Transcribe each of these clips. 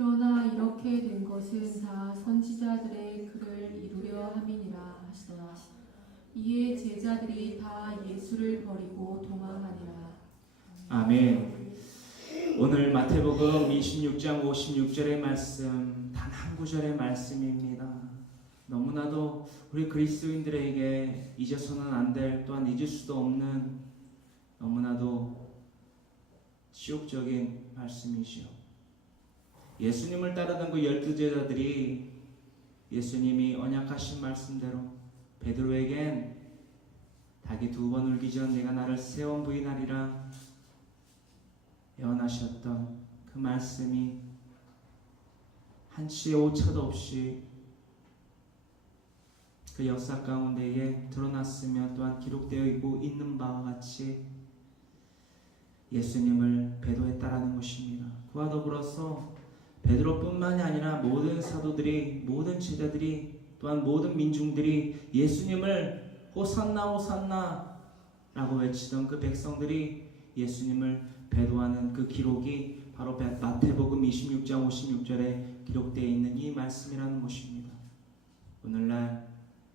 그러나 이렇게 된 것은 다 선지자들의 글을 이루려 함이니라 하시더라. 이에 제자들이 다 예수를 버리고 도망하니라. 아멘. 오늘 마태복음 26장 56절의 말씀, 단 한 구절의 말씀입니다. 너무나도 우리 그리스도인들에게 잊어서는 안 될, 또한 잊을 수도 없는 너무나도 치욕적인 말씀이시요. 예수님을 따르던 그 12제자들이 예수님이 언약하신 말씀대로 베드로에겐 닭이 2번 울기 전 내가 나를 3번 부인하리라 예언하셨던 그 말씀이 한치의 오차도 없이 그 역사 가운데에 드러났으며 또한 기록되어 있는 바와 같이 예수님을 배도했다라는 것입니다. 그와 더불어서 베드로뿐만이 아니라 모든 사도들이, 모든 제자들이, 또한 모든 민중들이 예수님을 호산나 호산나 라고 외치던 그 백성들이 예수님을 배도하는 그 기록이 바로 마태복음 26장 56절에 기록되어 있는 이 말씀이라는 것입니다. 오늘날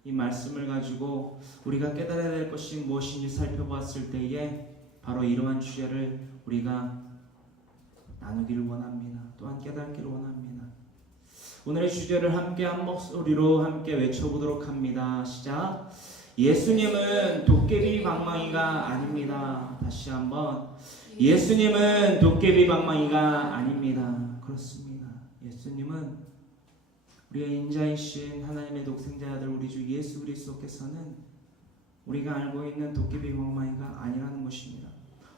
이 말씀을 가지고 우리가 깨달아야 될 것이 무엇인지 살펴봤을 때에 바로 이러한 주제를 우리가 나누기를 원합니다. 또한 깨닫기를 원합니다. 오늘의 주제를 함께 한 목소리로 함께 외쳐보도록 합니다. 시작. 예수님은 도깨비 방망이가 아닙니다. 다시 한번. 예수님은 도깨비 방망이가 아닙니다. 그렇습니다. 예수님은 우리의 인자이신 하나님의 독생자 아들 우리 주 예수 그리스도께서는 우리가 알고 있는 도깨비 방망이가 아니라는 것입니다.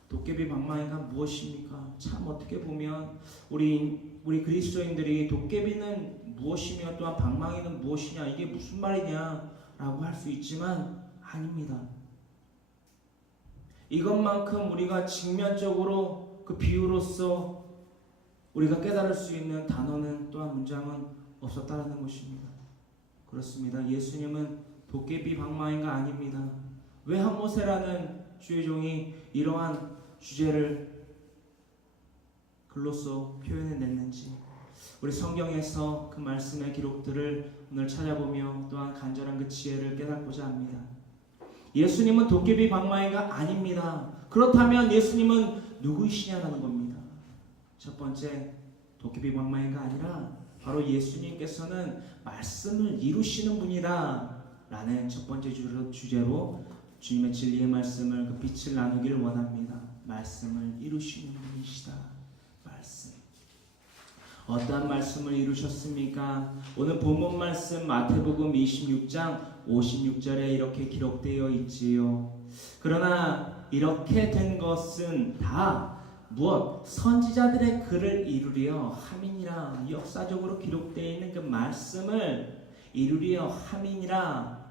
도깨비 방망이가 무엇입니까? 참 어떻게 보면 우리 그리스도인들이 도깨비는 무엇이며 또한 방망이는 무엇이냐, 이게 무슨 말이냐 라고 할 수 있지만 아닙니다. 이것만큼 우리가 직면적으로 그 비유로서 우리가 깨달을 수 있는 단어는 또한 문장은 없었다라는 것입니다. 그렇습니다. 예수님은 도깨비 방망이가 아닙니다. 왜 한모세라는 주의 종이 이러한 주제를 글로써 표현해냈는지 우리 성경에서 그 말씀의 기록들을 오늘 찾아보며 또한 간절한 그 지혜를 깨닫고자 합니다. 예수님은 도깨비 방망이가 아닙니다. 그렇다면 예수님은 누구이시냐라는 겁니다. 첫 번째, 도깨비 방망이가 아니라 바로 예수님께서는 말씀을 이루시는 분이다 라는 첫 번째 주제로 주님의 진리의 말씀을 그 빛을 나누기를 원합니다. 말씀을 이루시는 분이시다. 말씀. 어떠한 말씀을 이루셨습니까? 오늘 본문 말씀 마태복음 26장 56절에 이렇게 기록되어 있지요. 그러나 이렇게 된 것은 다 무엇? 선지자들의 글을 이루려 함이니라. 역사적으로 기록되어 있는 그 말씀을 이루려 함이니라.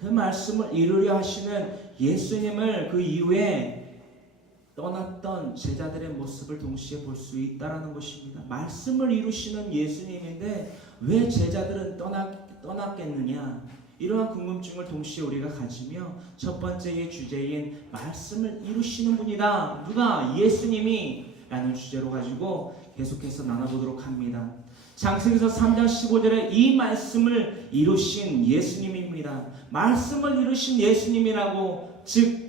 그 말씀을 이루려 하시는 예수님을 그 이후에 떠났던 제자들의 모습을 동시에 볼 수 있다는 것입니다. 말씀을 이루시는 예수님인데 왜 제자들은 떠났겠느냐? 이러한 궁금증을 동시에 우리가 가지며 첫 번째의 주제인 말씀을 이루시는 분이다. 누가? 예수님이 라는 주제로 가지고 계속해서 나눠보도록 합니다. 창세기서 3장 15절에 이 말씀을 이루신 예수님입니다. 말씀을 이루신 예수님이라고, 즉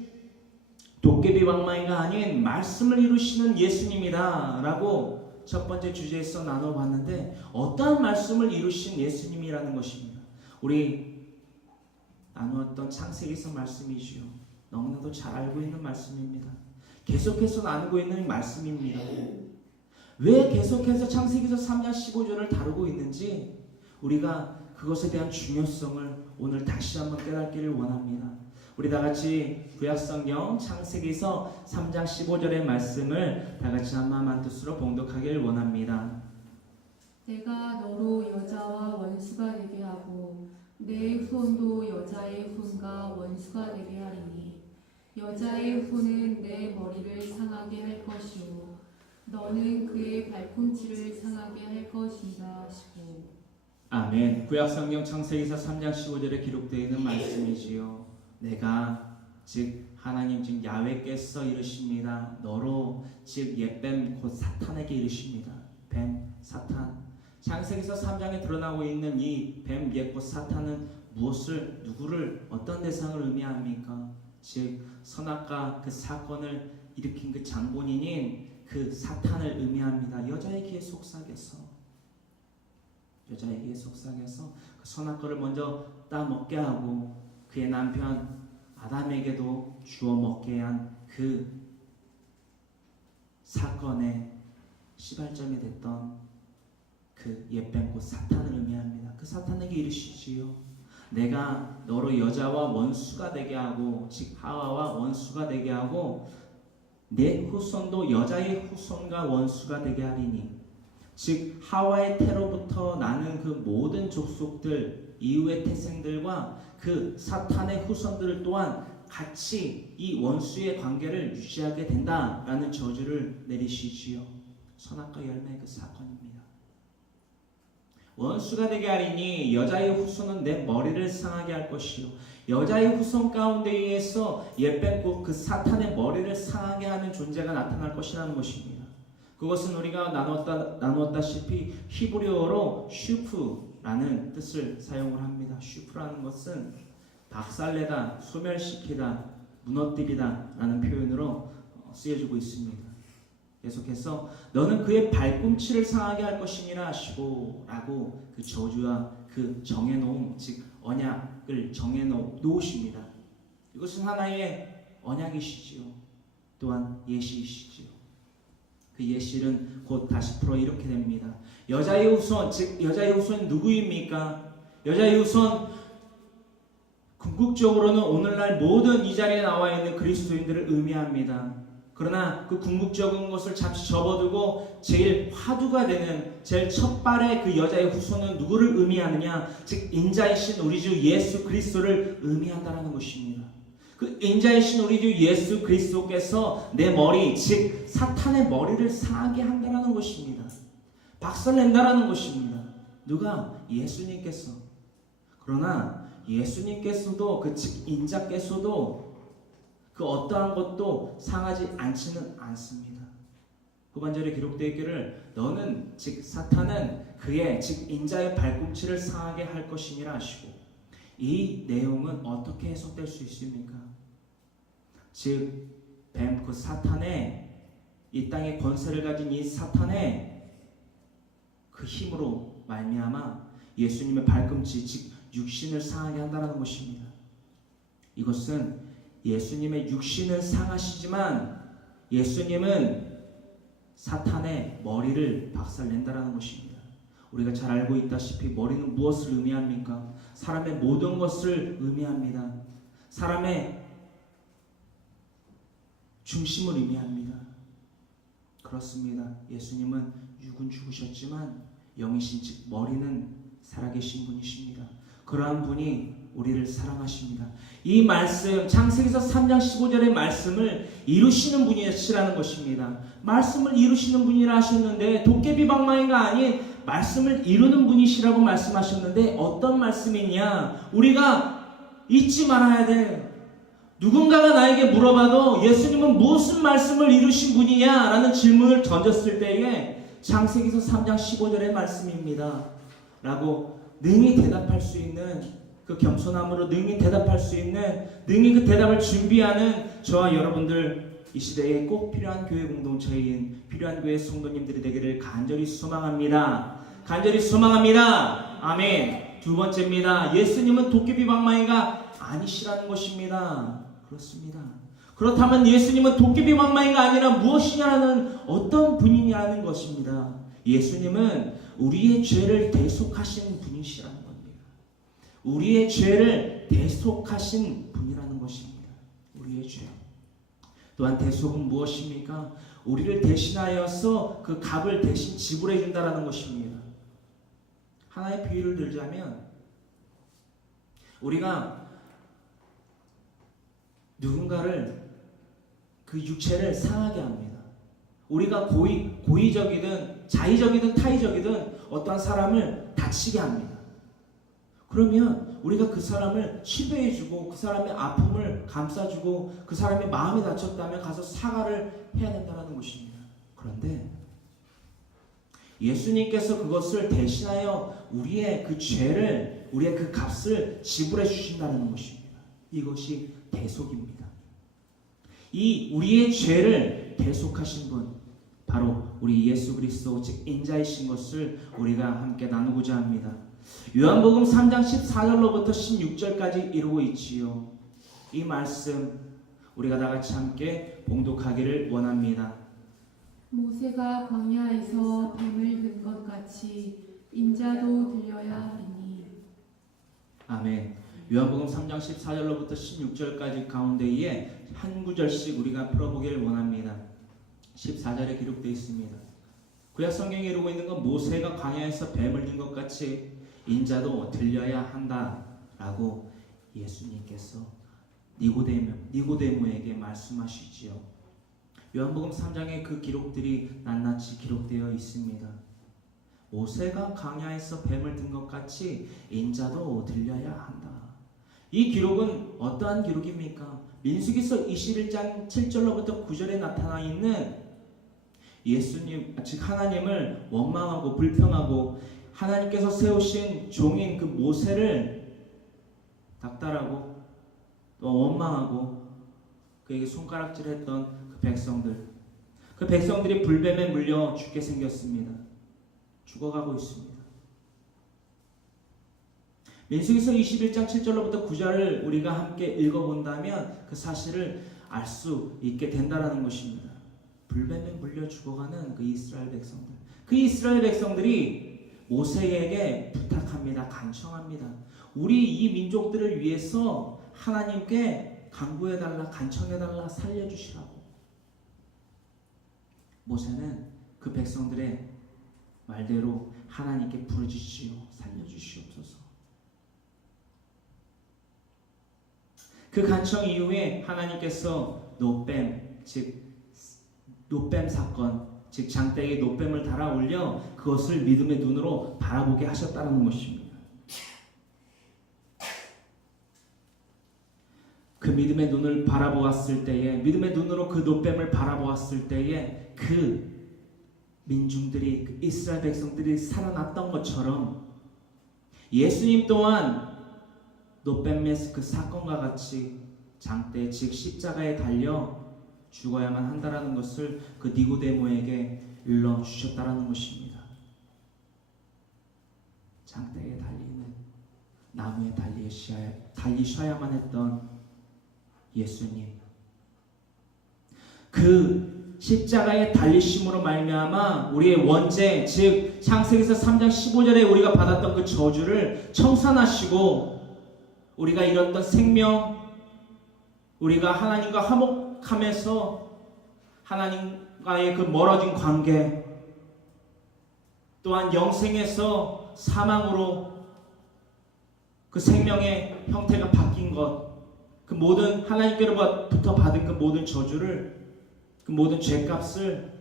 도깨비 방망이가 아닌 말씀을 이루시는 예수님이다 라고 첫 번째 주제에서 나눠봤는데, 어떠한 말씀을 이루신 예수님이라는 것입니다. 우리 나누었던 창세기서 말씀이지요. 너무나도 잘 알고 있는 말씀입니다. 계속해서 나누고 있는 말씀입니다. 왜 계속해서 창세기서 3장 15절을 다루고 있는지 우리가 그것에 대한 중요성을 오늘 다시 한번 깨닫기를 원합니다. 우리 다 같이 구약성경 창세기서 3장 15절의 말씀을 다 같이 한마음 한뜻으로 봉독하기를 원합니다. 내가 너로 여자와 원수가 되게 하고 내 후손도 여자의 후손과 원수가 되게 하리니 여자의 후손은 내 머리를 상하게 할 것이요 너는 그의 발꿈치를 상하게 할 것이다 하시고. 아멘. 구약성경 창세기서 3장 15절에 기록되어 있는 말씀이지요. 내가, 즉 하나님, 즉 야훼께서 이르십니다. 너로, 즉 옛뱀 곧 사탄에게 이르십니다. 뱀, 사탄. 창세기서 3장에 드러나고 있는 이 뱀 옛꽃 사탄은 누구를 어떤 대상을 의미합니까? 즉 선악과 그 사건을 일으킨 그 장본인인 그 사탄을 의미합니다. 여자의 귀에 속삭여서 그 선악과를 먼저 따먹게 하고 그의 남편 아담에게도 주워 먹게 한 그 사건의 시발점이 됐던 그 옛뱀꽃 사탄을 의미합니다. 그 사탄에게 이르시지요. 내가 너로 여자와 원수가 되게 하고, 즉 하와와 원수가 되게 하고 내 후손도 여자의 후손과 원수가 되게 하리니, 즉 하와의 태로부터 나는 그 모든 족속들 이후의 태생들과 그 사탄의 후손들 또한 같이 이 원수의 관계를 유지하게 된다라는 저주를 내리시지요. 선악과 열매의 그 사건입니다. 원수가 되게 하리니 여자의 후손은 내 머리를 상하게 할 것이요, 여자의 후손 가운데 의해서 옛뱀꽃 그 사탄의 머리를 상하게 하는 존재가 나타날 것이라는 것입니다. 그것은 우리가 나누었다시피 히브리어로 슈프라는 뜻을 사용을 합니다. 슈프라는 것은 박살내다, 소멸시키다, 무너뜨리다 라는 표현으로 쓰여지고 있습니다. 계속해서 너는 그의 발꿈치를 상하게 할 것이니라 하시고 라고 그 저주와 그 정해놓음, 즉 언약을 정해놓으십니다. 이것은 하나의 언약이시지요. 또한 예시이시지요. 그 예시는 곧 다시 풀어 이렇게 됩니다. 여자의 후손, 즉 여자의 후손은 누구입니까? 여자의 후손, 궁극적으로는 오늘날 모든 이 자리에 나와 있는 그리스도인들을 의미합니다. 그러나 그 궁극적인 것을 잠시 접어두고 제일 화두가 되는 제일 첫발의 그 여자의 후손은 누구를 의미하느냐? 즉 인자이신 우리 주 예수 그리스도를 의미한다는 것입니다. 그 인자이신 우리 주 예수 그리스도께서 내 머리, 즉 사탄의 머리를 상하게 한다는 것입니다. 박살낸다는 것입니다. 누가? 예수님께서. 그러나 예수님께서도 즉 인자께서도 그 어떠한 것도 상하지 않지는 않습니다. 후반절에 기록되어 있기를 너는 즉 사탄은 그의 즉 인자의 발꿈치를 상하게 할 것이니라 하시고, 이 내용은 어떻게 해석될 수 있습니까? 즉 뱀 그 사탄의 이 땅의 권세를 가진 이 사탄의 그 힘으로 말미암아 예수님의 발꿈치 즉 육신을 상하게 한다는 것입니다. 이것은 예수님의 육신을 상하시지만 예수님은 사탄의 머리를 박살낸다는 것입니다. 우리가 잘 알고 있다시피 머리는 무엇을 의미합니까? 사람의 모든 것을 의미합니다. 사람의 중심을 의미합니다. 그렇습니다. 예수님은 육은 죽으셨지만 영이신 즉 머리는 살아계신 분이십니다. 그러한 분이 우리를 사랑하십니다. 이 말씀 창세기서 3장 15절의 말씀을 이루시는 분이시라는 것입니다. 말씀을 이루시는 분이라 하셨는데 도깨비 방망이가 아닌 말씀을 이루는 분이시라고 말씀하셨는데 어떤 말씀이냐? 우리가 잊지 말아야 돼. 누군가가 나에게 물어봐도 예수님은 무슨 말씀을 이루신 분이냐라는 질문을 던졌을 때에 창세기서 3장 15절의 말씀입니다 라고 능히 대답할 수 있는, 그 겸손함으로 능히 대답할 수 있는, 능히 그 대답을 준비하는 저와 여러분들 이 시대에 꼭 필요한 교회 공동체인 필요한 교회 성도님들이 되기를 간절히 소망합니다. 간절히 소망합니다. 아멘. 두 번째입니다. 예수님은 도깨비 방망이가 아니시라는 것입니다. 그렇습니다. 그렇다면 예수님은 도깨비 방망이가 아니라 무엇이냐는 어떤 분이냐는 것입니다. 예수님은 우리의 죄를 대속하신 분이시라는 겁니다. 우리의 죄를 대속하신 분이라는 것입니다. 우리의 죄. 또한 대속은 무엇입니까? 우리를 대신하여서 그 값을 대신 지불해 준다라는 것입니다. 하나의 비유를 들자면 우리가 누군가를 그 육체를 상하게 합니다. 우리가 고의적이든 자의적이든 타의적이든 어떤 사람을 다치게 합니다. 그러면 우리가 그 사람을 치료해주고 그 사람의 아픔을 감싸주고 그 사람의 마음이 다쳤다면 가서 사과를 해야 된다는 것입니다. 그런데 예수님께서 그것을 대신하여 우리의 그 죄를, 우리의 그 값을 지불해 주신다는 것입니다. 이것이 대속입니다. 이 우리의 죄를 대속하신 분, 바로 우리 예수 그리스도 즉 인자이신 것을 우리가 함께 나누고자 합니다. 요한복음 3장 14절로부터 16절까지 이루고 있지요. 이 말씀 우리가 다 같이 함께 봉독하기를 원합니다. 모세가 광야에서 뱀을 든 것 같이 인자도 들려야 하리니. 아멘. 요한복음 3장 14절로부터 16절까지 가운데에 한 구절씩 우리가 풀어보기를 원합니다. 14절에 기록되어 있습니다. 구약 성경에 이루고 있는 건 모세가 광야에서 뱀을 든 것 같이 인자도 들려야 한다라고 예수님께서 니고데모에게 말씀하시지요. 요한복음 3장에 그 기록들이 낱낱이 기록되어 있습니다. 모세가 광야에서 뱀을 든 것 같이 인자도 들려야 한다. 이 기록은 어떠한 기록입니까? 민수기서 21장 7절로부터 9절에 나타나 있는 예수님, 즉 하나님을 원망하고 불평하고 하나님께서 세우신 종인 그 모세를 닥달하고 또 원망하고 그에게 손가락질했던 그 백성들, 그 백성들이 불뱀에 물려 죽게 생겼습니다. 죽어가고 있습니다. 민수기서 21장 7절로부터 9절을 우리가 함께 읽어본다면 그 사실을 알 수 있게 된다는 것입니다. 불뱀에 물려 죽어가는 그 이스라엘 백성들, 그 이스라엘 백성들이 모세에게 부탁합니다. 간청합니다. 우리 이 민족들을 위해서 하나님께 간구해달라, 간청해달라, 살려주시라고. 모세는 그 백성들의 말대로 하나님께 부르짖지요. 살려주시옵소서. 그 간청 이후에 하나님께서 노뱀, 즉 노뱀 사건, 즉 장대에 노뱀을 달아 올려 그것을 믿음의 눈으로 바라보게 하셨다는 것입니다. 그 믿음의 눈을 바라보았을 때에, 믿음의 눈으로 그 노뱀을 바라보았을 때에 그 민중들이, 그 이스라엘 백성들이 살아났던 것처럼 예수님 또한 노뱀의 그 사건과 같이 장대, 즉 십자가에 달려 죽어야만 한다라는 것을 그 니고데모에게 일러 주셨다라는 것입니다. 장대에 달리는, 나무에 달리셔야만 했던 예수님, 그 십자가에 달리심으로 말미암아 우리의 원죄, 즉 창세기서 3장 15절에 우리가 받았던 그 저주를 청산하시고 우리가 잃었던 생명, 우리가 하나님과 화목하면서 하나님과의 그 멀어진 관계, 또한 영생에서 사망으로 그 생명의 형태가 바뀐 것, 그 모든 하나님께로부터 받은 그 모든 저주를, 그 모든 죄값을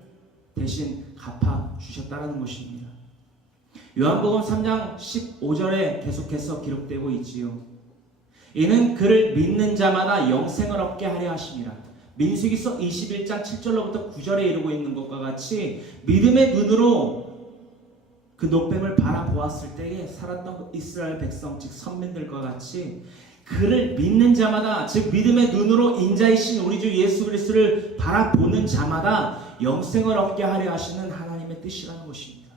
대신 갚아 주셨다는 것입니다. 요한복음 3장 15절에 계속해서 기록되고 있지요. 이는 그를 믿는 자마다 영생을 얻게 하려 하심이라. 민수기서 21장 7절로부터 9절에 이르고 있는 것과 같이 믿음의 눈으로 그 노뱀을 바라보았을 때에 살았던 이스라엘 백성, 즉 선민들과 같이 그를 믿는 자마다, 즉 믿음의 눈으로 인자이신 우리 주 예수 그리스도를 바라보는 자마다 영생을 얻게 하려 하시는 하나님의 뜻이라는 것입니다.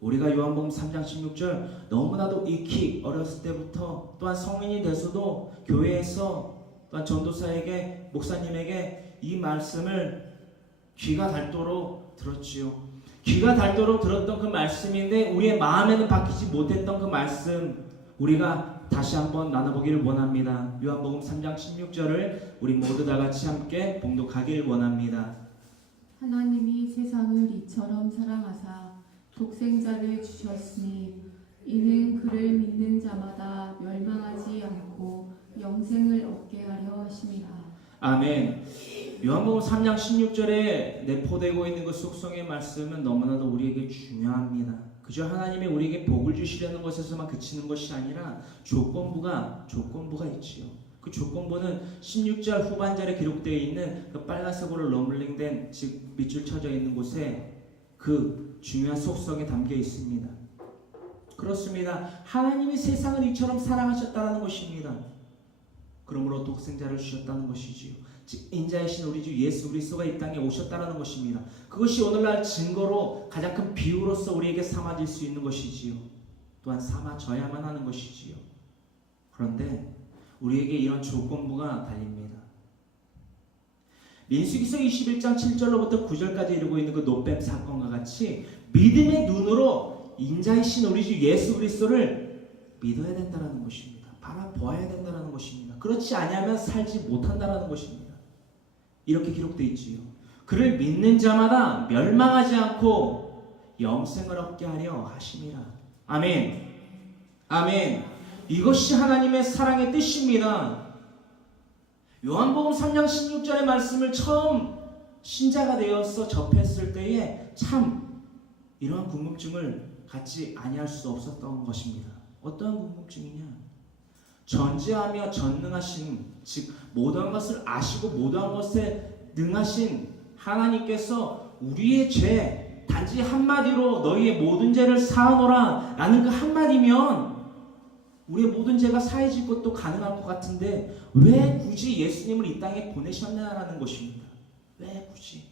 우리가 요한복음 3장 16절 너무나도 익히 어렸을 때부터, 또한 성인이 돼서도 교회에서, 또한 전도사에게, 목사님에게 이 말씀을 귀가 닳도록 들었지요. 귀가 닳도록 들었던 그 말씀인데 우리의 마음에는 박히지 못했던 그 말씀, 우리가 다시 한번 나눠보기를 원합니다. 요한복음 3장 16절을 우리 모두 다 같이 함께 봉독하기를 원합니다. 하나님이 세상을 이처럼 사랑하사 독생자를 주셨으니 이는 그를 믿는 자마다 멸망하지 않고 영생을 얻게 하려 하심이라. 아멘. 요한복음 3장 16절에 내포되고 있는 그 속성의 말씀은 너무나도 우리에게 중요합니다. 그저 하나님이 우리에게 복을 주시려는 것에서만 그치는 것이 아니라 조건부가 있지요. 그 조건부는 16절 후반절에 기록되어 있는 그 빨간색으로 러블링된, 즉 밑줄 쳐져 있는 곳에 그 중요한 속성에 담겨 있습니다. 그렇습니다. 하나님이 세상을 이처럼 사랑하셨다는 것입니다. 그러므로 독생자를 주셨다는 것이지요. 즉 인자이신 우리 주 예수 그리스도가 이 땅에 오셨다는 것입니다. 그것이 오늘날 증거로 가장 큰 비유로서 우리에게 삼아질 수 있는 것이지요. 또한 삼아져야만 하는 것이지요. 그런데 우리에게 이런 조건부가 달립니다. 민수기서 21장 7절로부터 9절까지 이루고 있는 그 노뱀 사건과 같이 믿음의 눈으로 인자이신 우리 주 예수 그리스도를 믿어야 된다는 것입니다. 바라보아야 된다는 것입니다. 그렇지 아니하면 살지 못한다는 것입니다. 이렇게 기록되어 있지요. 그를 믿는 자마다 멸망하지 않고 영생을 얻게 하려 하심이라. 아멘. 아멘. 이것이 하나님의 사랑의 뜻입니다. 요한복음 3장 16절의 말씀을 처음 신자가 되어서 접했을 때에 참 이러한 궁금증을 갖지 아니할 수 없었던 것입니다. 어떠한 궁금증이냐? 전지하며 전능하신, 즉 모든 것을 아시고 모든 것에 능하신 하나님께서 우리의 죄 단지 한마디로 너희의 모든 죄를 사하노라 라는 그 한마디면 우리의 모든 죄가 사해질 것도 가능할 것 같은데 왜 굳이 예수님을 이 땅에 보내셨냐라는 것입니다. 왜 굳이?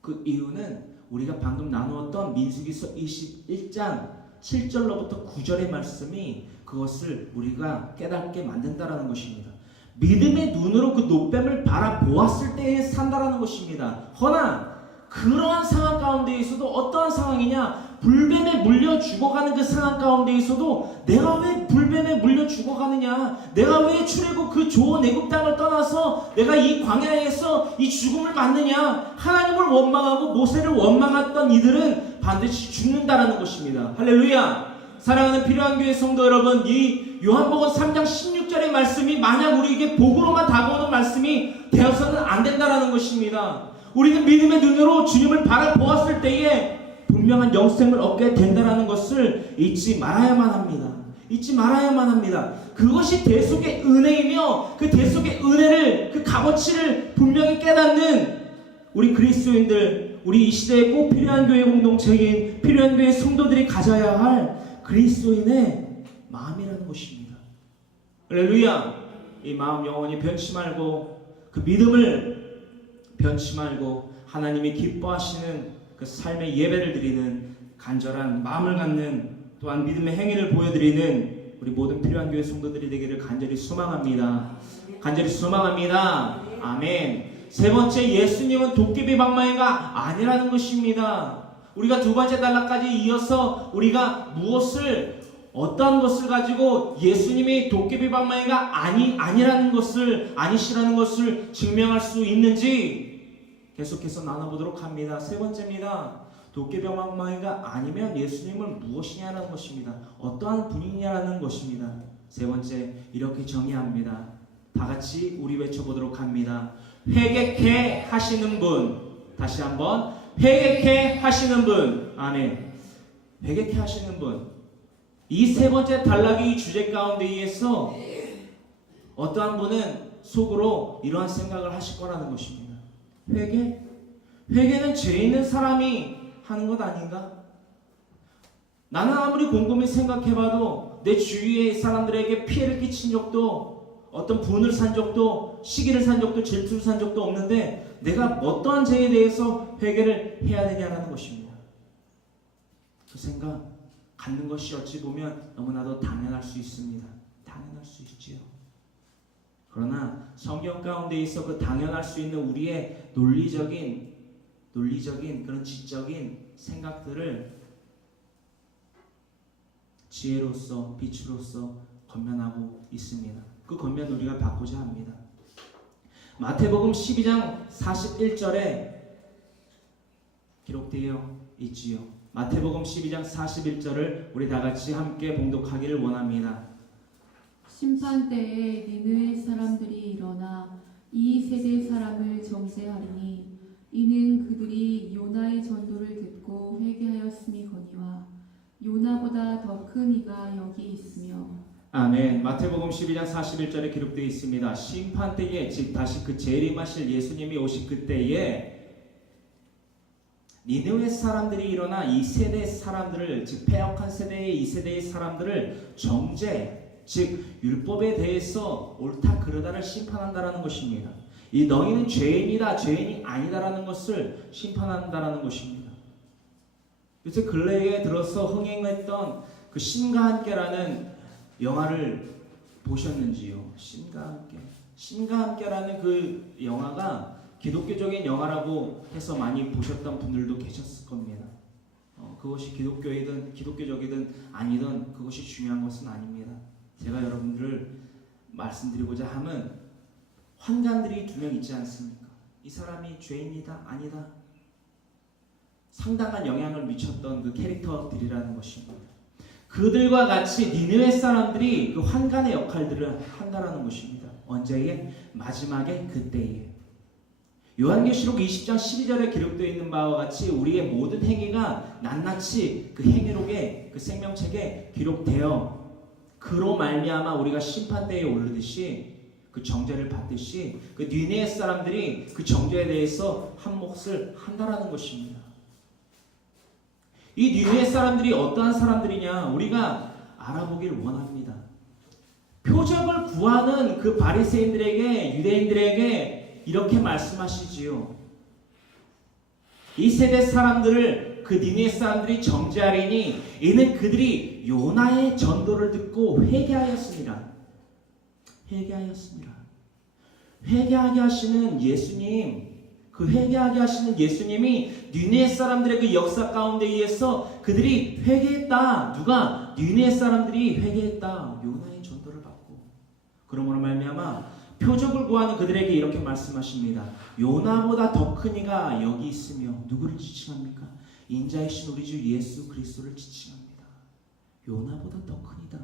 그 이유는 우리가 방금 나누었던 민수기서 21장 7절로부터 9절의 말씀이 그것을 우리가 깨닫게 만든다라는 것입니다. 믿음의 눈으로 그 노뱀을 바라보았을 때에 산다라는 것입니다. 허나 그러한 상황 가운데 있어도 어떠한 상황이냐? 불뱀에 물려 죽어가는 그 상황 가운데 있어도 내가 왜 불뱀에 물려 죽어가느냐? 내가 왜 출애굽 그 좋은 애굽 땅을 떠나서 내가 이 광야에서 이 죽음을 맞느냐? 하나님을 원망하고 모세를 원망했던 이들은 반드시 죽는다라는 것입니다. 할렐루야! 사랑하는 필요한 교회 성도 여러분, 이 요한복음 3장 16절의 말씀이 만약 우리에게 복으로만 다가오는 말씀이 되어서는 안 된다라는 것입니다. 우리는 믿음의 눈으로 주님을 바라보았을 때에 분명한 영생을 얻게 된다는 것을 잊지 말아야만 합니다. 잊지 말아야만 합니다. 그것이 대속의 은혜이며 그 대속의 은혜를, 그 값어치를 분명히 깨닫는 우리 그리스도인들, 우리 이 시대에 꼭 필요한 교회 공동체인 필요한 교회 성도들이 가져야 할 그리스도인의 마음이라는 것입니다. 할렐루야! 이 마음 영원히 변치 말고 그 믿음을 변치 말고 하나님이 기뻐하시는 그 삶의 예배를 드리는 간절한 마음을 갖는 또한 믿음의 행위를 보여드리는 우리 모든 필요한 교회 성도들이 되기를 간절히 소망합니다. 간절히 소망합니다. 아멘. 세 번째, 예수님은 도깨비 방망이가 아니라는 것입니다. 우리가 두 번째 단락까지 이어서 우리가 어떠한 것을 가지고 예수님이 도깨비 방망이가 아니라는 것을, 아니시라는 것을 증명할 수 있는지 계속해서 나눠보도록 합니다. 세 번째입니다. 도깨비 방망이가 아니면 예수님은 무엇이냐는 것입니다. 어떠한 분이냐는 것입니다. 세 번째, 이렇게 정의합니다. 다 같이 우리 외쳐보도록 합니다. 회개케 하시는 분. 다시 한번. 회개케 하시는 분. 아멘. 회개케 하시는 분. 이 세 번째 단락의 주제 가운데에서 어떠한 분은 속으로 이러한 생각을 하실 거라는 것입니다. 회개? 회개는 죄 있는 사람이 하는 것 아닌가? 나는 아무리 곰곰이 생각해봐도 내 주위의 사람들에게 피해를 끼친 적도, 어떤 분을 산 적도, 시기를 산 적도, 질투를 산 적도 없는데 내가 어떠한 죄에 대해서 회개를 해야 되냐는 것입니다. 그 생각 갖는 것이 어찌 보면 너무나도 당연할 수 있습니다. 당연할 수 있지요. 그러나 성경 가운데 있어 그 당연할 수 있는 우리의 논리적인 그런 지적인 생각들을 지혜로서 빛으로서 권면하고 있습니다. 그 권면 우리가 받고자 합니다. 마태복음 12장 41절에 기록되어 있지요. 마태복음 12장 41절을 우리 다 같이 함께 봉독하기를 원합니다. 심판 때에 니느웨 사람들이 일어나 이 세대 사람을 정죄하리니 이는 그들이 요나의 전도를 듣고 회개하였음이거니와 요나보다 더 큰 이가 여기 있으며. 아멘. 마태복음 12장 41절에 기록되어 있습니다. 심판 때에, 즉 다시 그 재림하실 예수님이 오실 그때에 니느웨 사람들이 일어나 이 세대 사람들을, 즉 패역한 세대의 이 세대의 사람들을 정죄, 즉 율법에 대해서 옳다 그르다를 심판한다라는 것입니다. 이 너희는 죄인이다, 죄인이 아니다라는 것을 심판한다라는 것입니다. 요새 근래에 들어서 흥행했던 그 신과 함께라는 영화를 보셨는지요? 신과 함께라는 그 영화가 기독교적인 영화라고 해서 많이 보셨던 분들도 계셨을 겁니다. 그것이 기독교적이든 아니든 그것이 중요한 것은 아닙니다. 제가 여러분들을 말씀드리고자 함은 환관들이 두 명 있지 않습니까? 이 사람이 죄인이다 아니다 상당한 영향을 미쳤던 그 캐릭터들이라는 것입니다. 그들과 같이 니느웨 사람들이 그 환관의 역할들을 한다라는 것입니다. 언제에? 마지막에 그때에. 요한계시록 20장 12절에 기록되어 있는 바와 같이 우리의 모든 행위가 낱낱이 그 행위록에, 그 생명책에 기록되어 그로 말미암아 우리가 심판대에 오르듯이, 그 정죄를 받듯이 그 니느웨 사람들이 그 정죄에 대해서 한 몫을 한다라는 것입니다. 이 니느웨 사람들이 어떠한 사람들이냐 우리가 알아보길 원합니다. 표적을 구하는 그 바리새인들에게, 유대인들에게 이렇게 말씀하시지요. 이 세대 사람들을, 그 니느웨 사람들이 정죄하리니 이는 그들이 요나의 전도를 듣고 회개하였습니다. 회개하게 하시는 예수님, 그 회개하게 하시는 예수님이 니느웨 사람들의 그 역사 가운데 의해서 그들이 회개했다. 누가? 니느웨 사람들이 회개했다. 요나의 전도를 받고. 그러므로 말미암아 표적을 구하는 그들에게 이렇게 말씀하십니다. 요나보다 더 큰 이가 여기 있으며 누구를 지칭합니까? 인자이신 우리 주 예수 그리스도를 지칭합니다. 요나보다 더 큰 이다.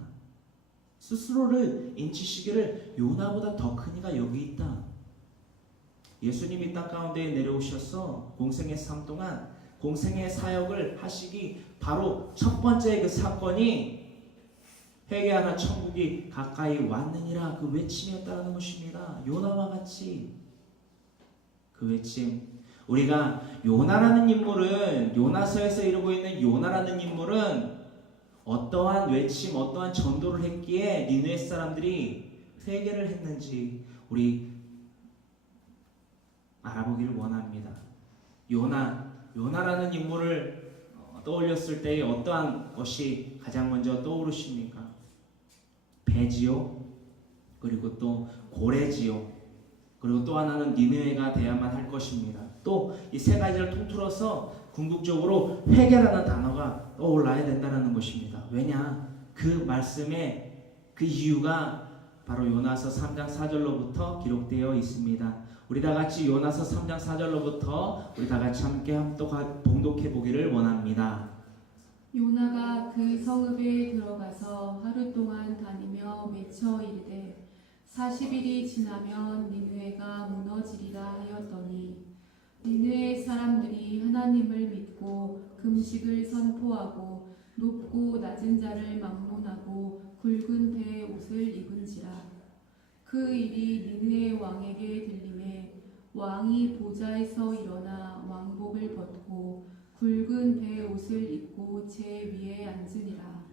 스스로를 인치시기를 요나보다 더 큰 이가 여기 있다. 예수님이 땅 가운데 내려오셔서 공생의 삶 동안 공생의 사역을 하시기 바로 첫 번째 그 사건이 회개하라 천국이 가까이 왔느니라 그 외침이었다는 것입니다. 요나와 같이 그 외침. 우리가 요나라는 인물은, 요나서에서 이루고 있는 요나라는 인물은 어떠한 외침, 어떠한 전도를 했기에 니느웨 사람들이 회개를 했는지 우리 알아보기를 원합니다. 요나라는 인물을 떠올렸을 때 어떠한 것이 가장 먼저 떠오르십니까? 배지요, 그리고 또 고래지요, 그리고 또 하나는 니느웨가 돼야만 할 것입니다. 또 이 세 가지를 통틀어서 궁극적으로 회개라는 단어가 떠올라야 된다는 것입니다. 왜냐? 그 말씀의 그 이유가 바로 요나서 3장 4절로부터 기록되어 있습니다. 우리 다 같이 요나서 3장 4절로부터 우리 다 같이 함께 봉독해 보기를 원합니다. 요나가 그 성읍에 들어가서 하루 동안 다니며 외쳐 이르되 40일이 지나면 니느웨가 무너지리라 하였더니 니느웨 사람들이 하나님을 믿고 금식을 선포하고 높고 낮은 자를 막론하고 굵은 배의 옷을 입은지라. 그 일이 니느웨 왕에게 들림에 왕이 보좌에서 일어나 왕복을 벗고 굵은 배의 옷을 입고 제 위에 앉으니라.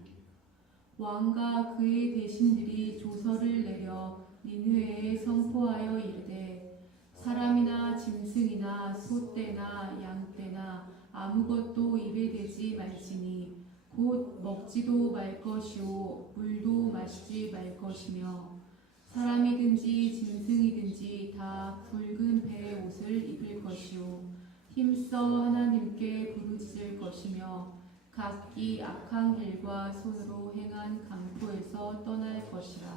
왕과 그의 대신들이 조서를 내려 니느웨에 선포하여 이르되 사람이나 짐승이나 소떼나 양떼나 아무것도 입에 대지 말지니 곧 먹지도 말 것이요 물도 마시지 말 것이며 사람이든지 짐승이든지 다 굵은 배의 옷을 입을 것이요 힘써 하나님께 부르짖을 것이며 각기 악한 길과 손으로 행한 강포에서 떠날 것이라.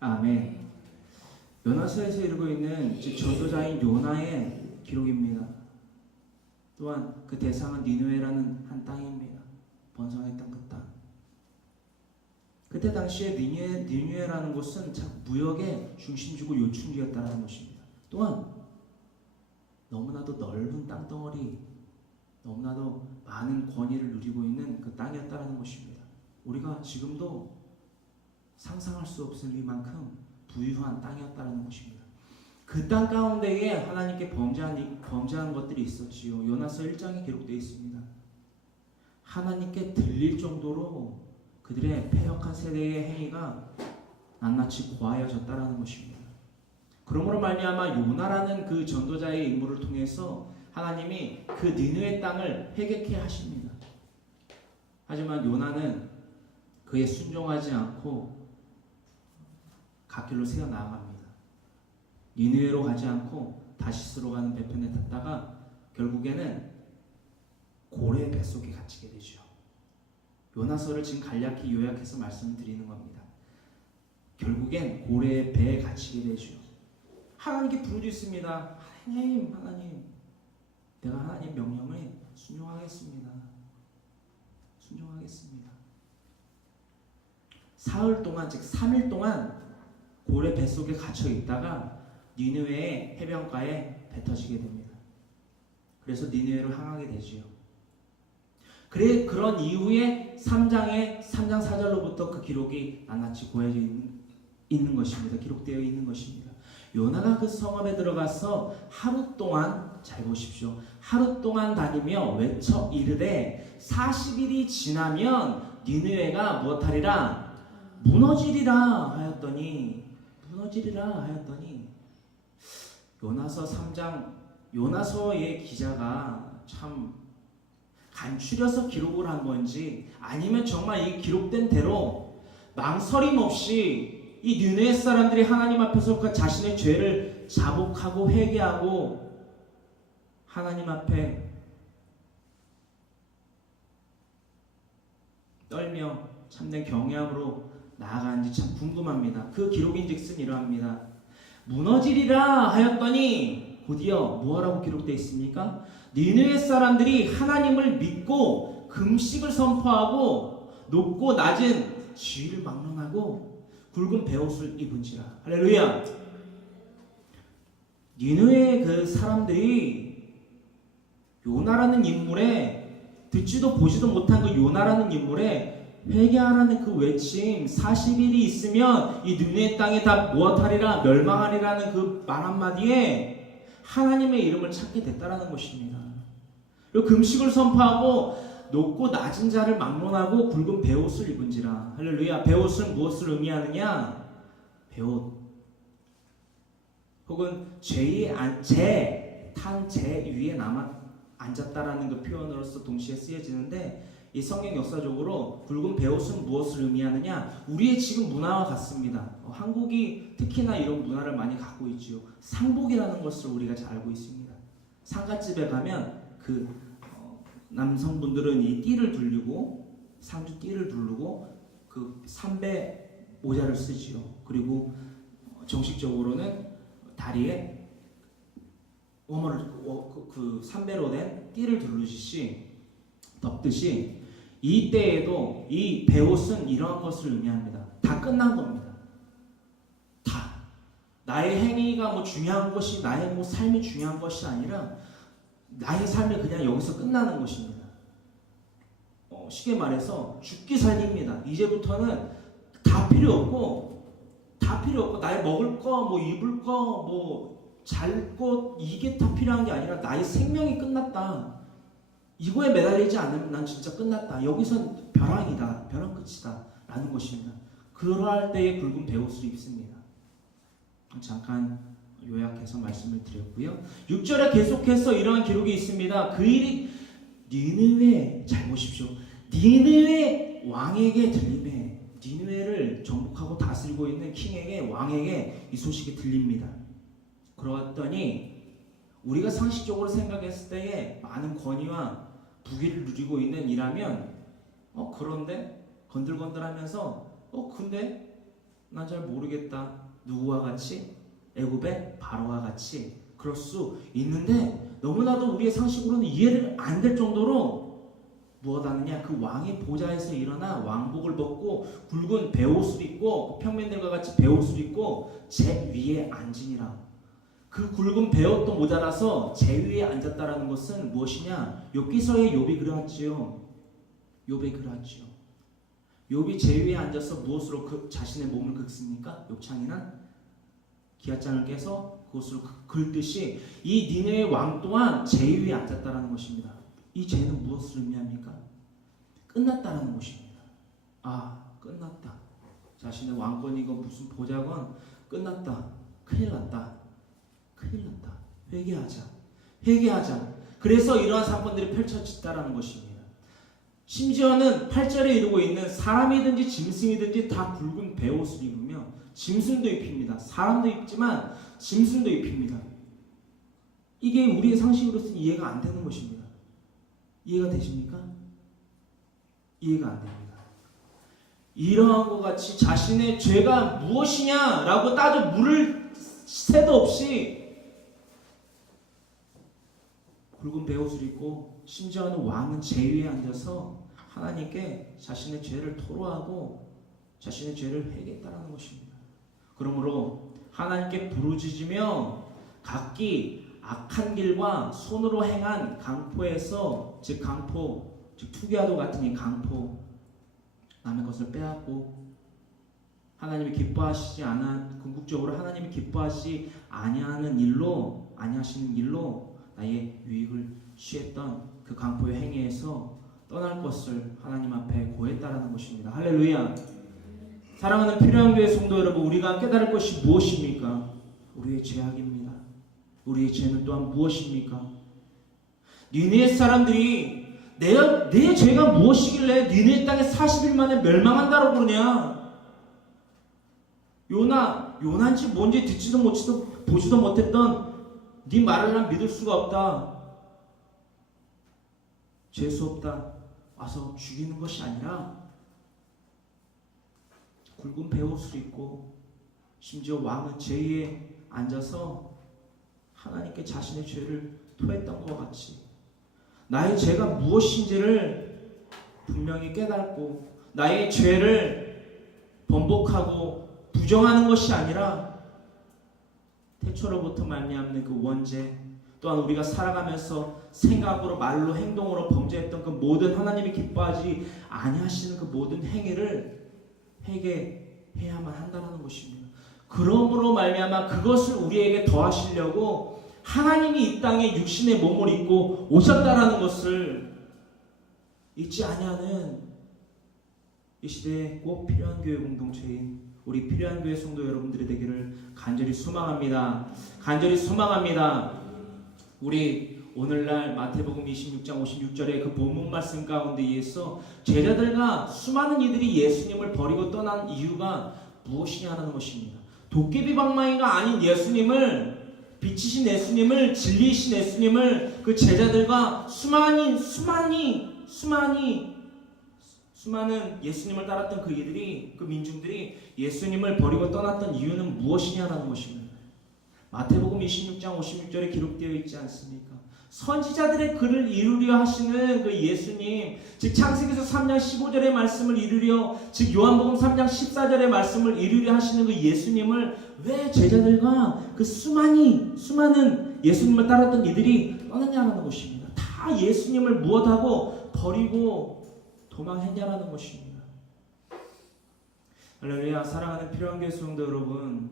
아멘. 요나서에서 이루고 있는 전도자인 요나의 기록입니다. 또한 그 대상은 니느웨라는 한 땅입니다. 번성했던 그 땅. 그때 당시에 니느웨라는 곳은 무역의 중심지고 요충지였다는 것입니다. 또한 너무나도 넓은 땅덩어리, 너무나도 많은 권위를 누리고 있는 그 땅이었다는 것입니다. 우리가 지금도 상상할 수 없을 이만큼 부유한 땅이었다는 것입니다. 그 땅 가운데에 하나님께 범죄한 것들이 있었지요. 요나서 1장에 기록되어 있습니다. 하나님께 들릴 정도로 그들의 패역한 세대의 행위가 낱낱이 고하여졌다라는 것입니다. 그러므로 말미암아 요나라는 그 전도자의 인물을 통해서 하나님이 그 니느웨 땅을 회개케 하십니다. 하지만 요나는 그에 순종하지 않고 갓길로 새어 나아갑니다. 니느웨로 가지 않고 다시스로 가는 배편에 탔다가 결국에는 고래의 뱃속에 갇히게 되죠. 요나서를 지금 간략히 요약해서 말씀드리는 겁니다. 결국엔 고래의 배에 갇히게 되죠. 하나님께 부르짖습니다. 하나님, 내가 하나님 명령을 순종하겠습니다. 사흘 동안, 즉 3일 동안 고래 뱃속에 갇혀 있다가 니느웨의 해변가에 뱉어지게 됩니다. 그래서 니느웨로 향하게 되지요. 그런 이후에 3장 4절로부터 그 기록이 낱낱이 고여져 있는 것입니다. 기록되어 있는 것입니다. 요나가 그 성읍에 들어가서 하루 동안, 잘 보십시오, 하루 동안 다니며 외쳐 이르되 40일이 지나면 니느웨가 무엇하리라? 무너지리라 하였더니 요나서 3장, 요나서의 기자가 참 간추려서 기록을 한 건지 아니면 정말 이 기록된 대로 망설임 없이 이 니느웨 사람들이 하나님 앞에서 그 자신의 죄를 자복하고 회개하고 하나님 앞에 떨며 참된 경외함으로 나아가는지 참 궁금합니다. 그 기록인즉슨 이러합니다. 무너지리라 하였더니 곧이어 뭐라고 기록되어 있습니까? 니느웨 사람들이 하나님을 믿고 금식을 선포하고 높고 낮은 지위를 막론하고 굵은 베옷을 입은지라. 할렐루야. 니느웨 그 사람들이 요나라는 인물에, 듣지도 보지도 못한 그 요나라는 인물에 회개하라는 그 외침, 40일이 있으면 이 니느웨 땅에 다 무엇하리라? 멸망하리라는 그 말 한마디에 하나님의 이름을 찾게 됐다라는 것입니다. 그리고 금식을 선포하고 높고 낮은 자를 막론하고 굵은 베옷을 입은지라. 할렐루야. 베옷은 무엇을 의미하느냐? 베옷 혹은 제 위에 앉았다라는 그 표현으로서 동시에 쓰여지는데, 이 성경 역사적으로 굵은 베옷은 무엇을 의미하느냐? 우리의 지금 문화와 같습니다. 한국이 특히나 이런 문화를 많이 갖고 있지요. 상복이라는 것을 우리가 잘 알고 있습니다. 상가집에 가면 남성분들은 이 띠를 두르고, 상주 띠를 두르고 그 삼배 모자를 쓰지요. 그리고 정식적으로는 다리에 그 삼배로 된 띠를 덮듯이 이때에도 이 베옷은 이러한 것을 의미합니다. 다 끝난 겁니다. 다 나의 행위가 중요한 것이, 나의 삶이 중요한 것이 아니라 나의 삶이 그냥 여기서 끝나는 것입니다. 쉽게 말해서 죽기 살기입니다. 이제부터는 다 필요 없고 나의 먹을 거, 입을 거, 잘 것, 이게 다 필요한 게 아니라 나의 생명이 끝났다. 이거에 매달리지 않으면 난 진짜 끝났다. 여기선 벼랑이다. 벼랑 끝이다. 라는 것입니다. 그러할 때에 굵은 베옷을 입습니다. 잠깐 요약해서 말씀을 드렸고요. 6절에 계속해서 이러한 기록이 있습니다. 그 일이 니느웨, 잘 보십시오. 니느웨 왕에게 들림에, 니느웨를 정복하고 다스리고 있는 킹에게, 왕에게 이 소식이 들립니다. 그러더니 우리가 상식적으로 생각했을 때에 많은 권위와 부귀를 누리고 있는 이라면 그런데 건들건들하면서 근데 난 잘 모르겠다. 누구와 같이? 애굽의 바로와 같이 그럴 수 있는데, 너무나도 우리의 상식으로는 이해를 안 될 정도로 무엇하느냐? 그 왕의 보좌에서 일어나 왕복을 벗고 굵은 베옷을 입고 평민들과 같이 베옷을 입고 제 위에 앉으니라. 그 굵은 베옷도 모자라서 제 위에 앉았다라는 것은 무엇이냐? 욥기서에 욥이 그러했지요. 욥이 제 위에 앉아서 무엇으로 자신의 몸을 긁습니까? 욥창이는 기앗장을 깨서 그것을 긁듯이 이 니네의 왕 또한 제 위에 앉았다라는 것입니다. 이 죄는 무엇을 의미합니까? 끝났다라는 것입니다. 아, 끝났다. 자신의 왕권이건 무슨 보좌건 끝났다. 큰일 났다. 큰일 났다. 회개하자. 회개하자. 그래서 이러한 사건들이 펼쳐졌다라는 것입니다. 심지어는 8절에 이루고 있는 사람이든지 짐승이든지 다 굵은 베옷을 입으며 짐승도 입힙니다. 사람도 입지만 짐승도 입힙니다. 이게 우리의 상식으로서는 이해가 안 되는 것입니다. 이해가 되십니까? 이해가 안 됩니다. 이러한 것 같이 자신의 죄가 무엇이냐라고 따져 물을 새도 없이 굵은 베옷을 입고 심지어는 왕은 제위에 앉아서 하나님께 자신의 죄를 토로하고 자신의 죄를 회개했다는 것입니다. 그러므로 하나님께 부르짖으며 각기 악한 길과 손으로 행한 강포에서 즉 강포 즉 투기와도 같은 이 강포 남의 것을 빼앗고 하나님이 기뻐하시지 않아 궁극적으로 하나님이 기뻐하시지 아니하시는 일로 나의 유익을 취했던 그 강포의 행위에서 떠날 것을 하나님 앞에 고했다라는 것입니다. 할렐루야. 사랑하는 필요한 교회 성도 여러분, 우리가 깨달을 것이 무엇입니까? 우리의 죄악입니다. 우리의 죄는 또한 무엇입니까? 니네 사람들이 내 죄가 무엇이길래 니네 땅에 40일 만에 멸망한다고 그러냐? 요나인지 뭔지 듣지도 못지도 보지도 못했던 네 말을 난 믿을 수가 없다. 재수 없다. 와서 죽이는 것이 아니라 굵은 베옷을 입고 심지어 왕은 제위에 앉아서 하나님께 자신의 죄를 토했던 것 같이 나의 죄가 무엇인지를 분명히 깨닫고 나의 죄를 번복하고 부정하는 것이 아니라 태초로부터 말미암는 그 원죄 또한 우리가 살아가면서 생각으로 말로 행동으로 범죄했던 그 모든 하나님이 기뻐하지 아니하시는 그 모든 행위를 회개해야만 한다는 것입니다. 그러므로 말미암아 그것을 우리에게 더하시려고 하나님이 이 땅에 육신의 몸을 입고 오셨다라는 것을 잊지 아니하는 이 시대에 꼭 필요한 교회 공동체인 우리 필요한 교회 성도 여러분들이 되기를 간절히 소망합니다. 간절히 소망합니다. 우리 오늘날 마태복음 26장 56절의 그 본문 말씀 가운데 의해서 제자들과 수많은 이들이 예수님을 버리고 떠난 이유가 무엇이냐는 것입니다. 도깨비 방망이가 아닌 예수님을 빛이신 예수님을 진리이신 예수님을 그 제자들과 수많은 예수님을 따랐던 그 이들이 그 민중들이 예수님을 버리고 떠났던 이유는 무엇이냐라는 것입니다. 마태복음 26장 56절에 기록되어 있지 않습니까? 선지자들의 글을 이루려 하시는 그 예수님, 즉 창세기서 3장 15절의 말씀을 이루려, 즉 요한복음 3장 14절의 말씀을 이루려 하시는 그 예수님을 왜 제자들과 그 수많은 예수님을 따랐던 이들이 떠났냐는 것입니다. 다 예수님을 무엇하고 버리고 도망했냐라는 것입니다. 할렐루야. 사랑하는 필요한 교회 성도 여러분,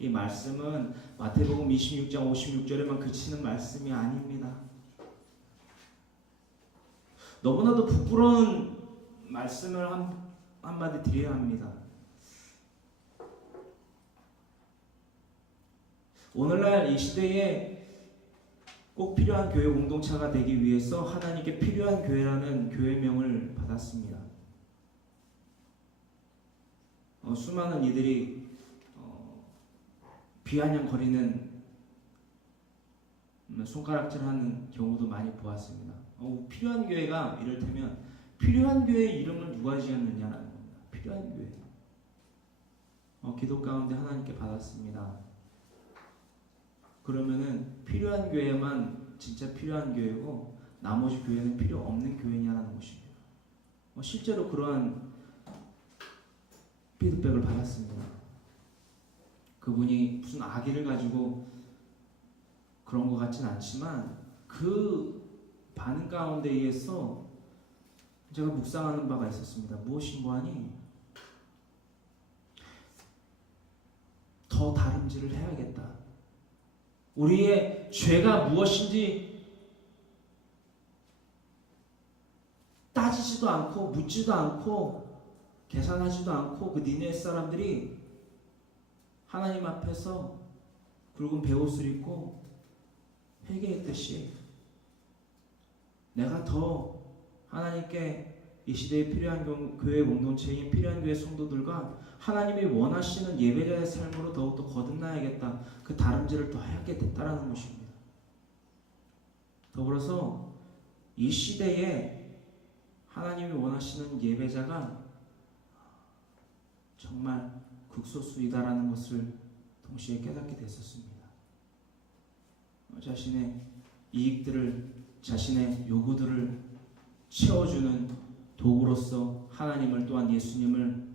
이 말씀은 마태복음 26장 56절에만 그치는 말씀이 아닙니다. 너무나도 부끄러운 말씀을 한마디 드려야 합니다. 오늘날 이 시대에 꼭 필요한 교회 공동체가 되기 위해서 하나님께 필요한 교회라는 교회명을 받았습니다. 수많은 이들이 비아냥거리는 손가락질하는 경우도 많이 보았습니다. 필요한 교회가 이를테면 필요한 교회의 이름을 누가 지었느냐라는 겁니다. 필요한 교회. 기도 가운데 하나님께 받았습니다. 그러면은 필요한 교회만 진짜 필요한 교회고 나머지 교회는 필요 없는 교회냐라는 것입니다. 실제로 그러한 피드백을 받았습니다. 그분이 무슨 악의를 가지고 그런 것 같진 않지만 그 반응 가운데 의해서 제가 묵상하는 바가 있었습니다. 무엇인 거하니? 더 다름질을 해야겠다. 우리의 죄가 무엇인지 따지지도 않고 묻지도 않고 계산하지도 않고 그 니느웨 사람들이 하나님 앞에서 굵은 베옷을 입고 회개했듯이 내가 더 하나님께 이 시대에 필요한 교회 공동체인 필요한 교회 성도들과 하나님이 원하시는 예배자의 삶으로 더욱더 거듭나야겠다. 그 다름질을 더 하게 됐다라는 것입니다. 더불어서 이 시대에 하나님이 원하시는 예배자가 정말 극소수이다라는 것을 동시에 깨닫게 됐었습니다. 자신의 이익들을, 자신의 요구들을 채워주는 도구로서 하나님을 또한 예수님을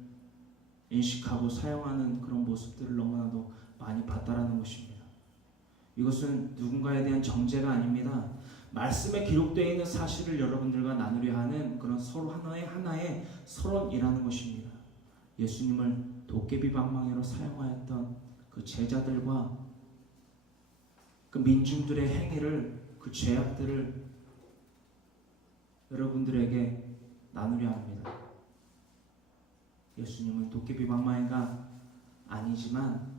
인식하고 사용하는 그런 모습들을 너무나도 많이 봤다라는 것입니다. 이것은 누군가에 대한 정죄가 아닙니다. 말씀에 기록되어 있는 사실을 여러분들과 나누려 하는 그런 서로 하나의 서론이라는 것입니다. 예수님을 도깨비 방망이로 사용하였던 그 제자들과 그 민중들의 행위를, 그 죄악들을 여러분들에게 나누려 합니다. 예수님은 도깨비 방망이가 아니시지만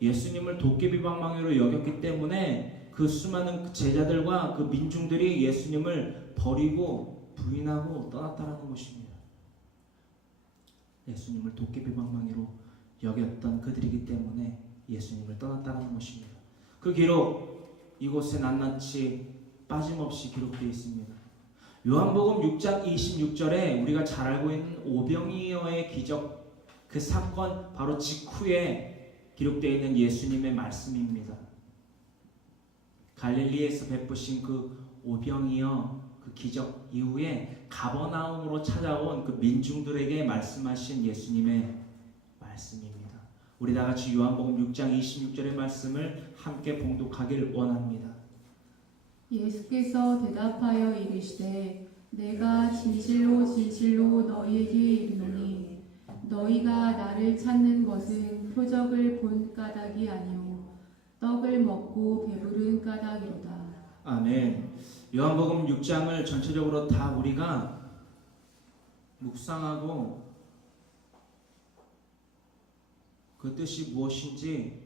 예수님을 도깨비 방망이로 여겼기 때문에 그 수많은 제자들과 그 민중들이 예수님을 버리고 부인하고 떠났다는 것입니다. 예수님을 도깨비 방망이로 여겼던 그들이기 때문에 예수님을 떠났다는 것입니다. 그 기록 이곳에 낱낱이 빠짐없이 기록되어 있습니다. 요한복음 6장 26절에 우리가 잘 알고 있는 오병이어의 기적, 그 사건 바로 직후에 기록되어 있는 예수님의 말씀입니다. 갈릴리에서 베푸신 그 오병이어 그 기적 이후에 가버나움으로 찾아온 그 민중들에게 말씀하신 예수님의 말씀입니다. 우리 다 같이 요한복음 6장 26절의 말씀을 함께 봉독하길 원합니다. 예수께서 대답하여 이르시되 내가 진실로 진실로 너희에게 이르노니 너희가 나를 찾는 것은 표적을 본 까닭이 아니요 떡을 먹고 배부른 까닭이로다. 아멘. 요한복음 6장을 전체적으로 다 우리가 묵상하고 그 뜻이 무엇인지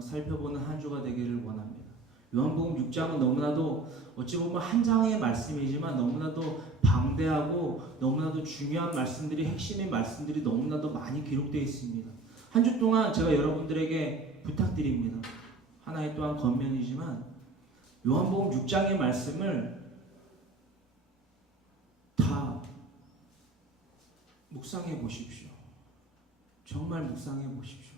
살펴보는 한 주가 되기를 원합니다. 요한복음 6장은 너무나도 어찌 보면 한 장의 말씀이지만 너무나도 방대하고 너무나도 중요한 말씀들이, 핵심의 말씀들이 너무나도 많이 기록되어 있습니다. 한 주 동안 제가 여러분들에게 부탁드립니다. 하나의 또한 겉면이지만 요한복음 6장의 말씀을 다 묵상해 보십시오. 정말 묵상해 보십시오.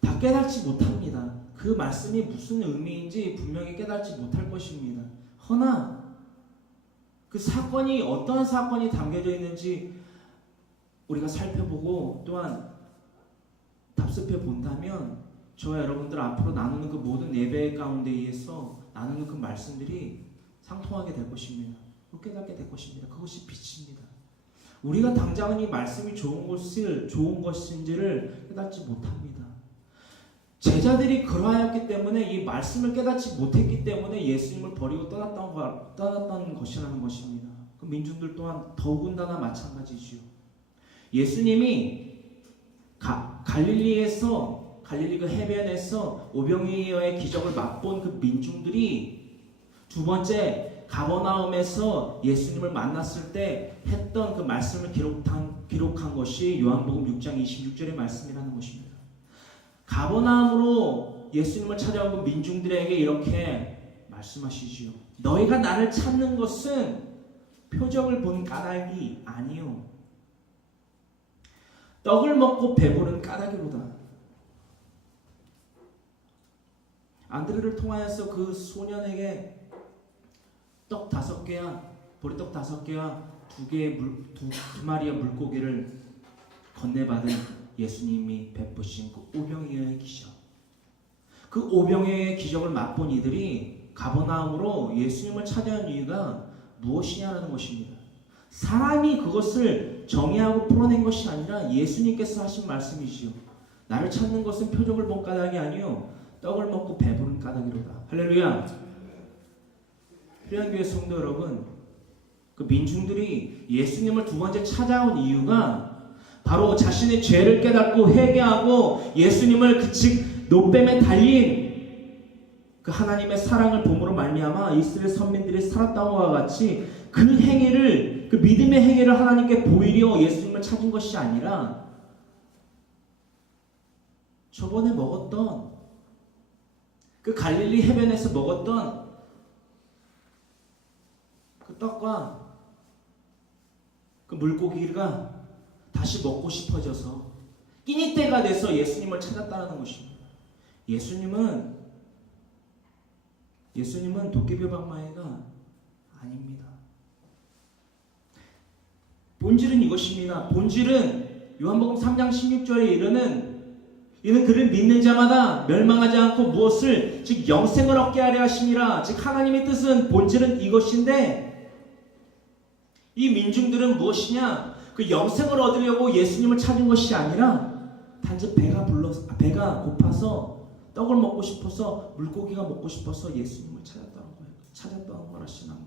다 깨닫지 못합니다. 그 말씀이 무슨 의미인지 분명히 깨닫지 못할 것입니다. 허나 그 사건이 어떠한 사건이 담겨져 있는지 우리가 살펴보고 또한 답습해 본다면 저와 여러분들 앞으로 나누는 그 모든 예배 가운데 의해서 나누는 그 말씀들이 상통하게 될 것입니다. 깨닫게 될 것입니다. 그것이 빛입니다. 우리가 당장은 이 말씀이 좋은 것인지를 깨닫지 못합니다. 제자들이 그러하였기 때문에 이 말씀을 깨닫지 못했기 때문에 예수님을 버리고 떠났던 것이라는 것입니다. 그 민중들 또한 더군다나 마찬가지지요. 예수님이 갈릴리 그 해변에서 오병이어의 기적을 맛본 그 민중들이 두 번째 가버나움에서 예수님을 만났을 때 했던 그 말씀을 기록한 것이 요한복음 6장 26절의 말씀이라는 것입니다. 가버나움으로 예수님을 찾아온 그 민중들에게 이렇게 말씀하시지요. 너희가 나를 찾는 것은 표적을 본 까닭이 아니요 떡을 먹고 배부른 까닭이로다. 안드레를 통하여서 그 소년에게 떡 5개와 보리떡 5개와 두 마리의 물고기를 건네받은 예수님이 베푸신 그 오병이어의 기적. 그 오병이어의 기적을 맛본 이들이 가버나움으로 예수님을 찾아온 이유가 무엇이냐는 것입니다. 사람이 그것을 정의하고 풀어낸 것이 아니라 예수님께서 하신 말씀이지요. 나를 찾는 것은 표적을 본 까닭이 아니요 떡을 먹고 배부른 까닭이로다. 할렐루야. 필요한 교회 성도 여러분, 그 민중들이 예수님을 두 번째 찾아온 이유가 바로 자신의 죄를 깨닫고 회개하고 예수님을 즉 노뱀에 달린 그 하나님의 사랑을 봄으로 말미암아 이스라엘 선민들이 살았던 것과 같이 그 행위를, 그 믿음의 행위를 하나님께 보이려 예수님을 찾은 것이 아니라 저번에 먹었던 그 갈릴리 해변에서 먹었던 그 떡과 그 물고기가 다시 먹고 싶어져서 끼니 때가 돼서 예수님을 찾았다는 것입니다. 예수님은 도깨비 방망이가 아닙니다. 본질은 이것입니다. 본질은 요한복음 3장 16절에 이는 그를 믿는 자마다 멸망하지 않고 무엇을 즉 영생을 얻게 하려 하심이라. 즉 하나님의 뜻은 본질은 이것인데 이 민중들은 무엇이냐? 그 영생을 얻으려고 예수님을 찾은 것이 아니라 단지 배가 고파서 떡을 먹고 싶어서 물고기가 먹고 싶어서 예수님을 찾았다는 것이라는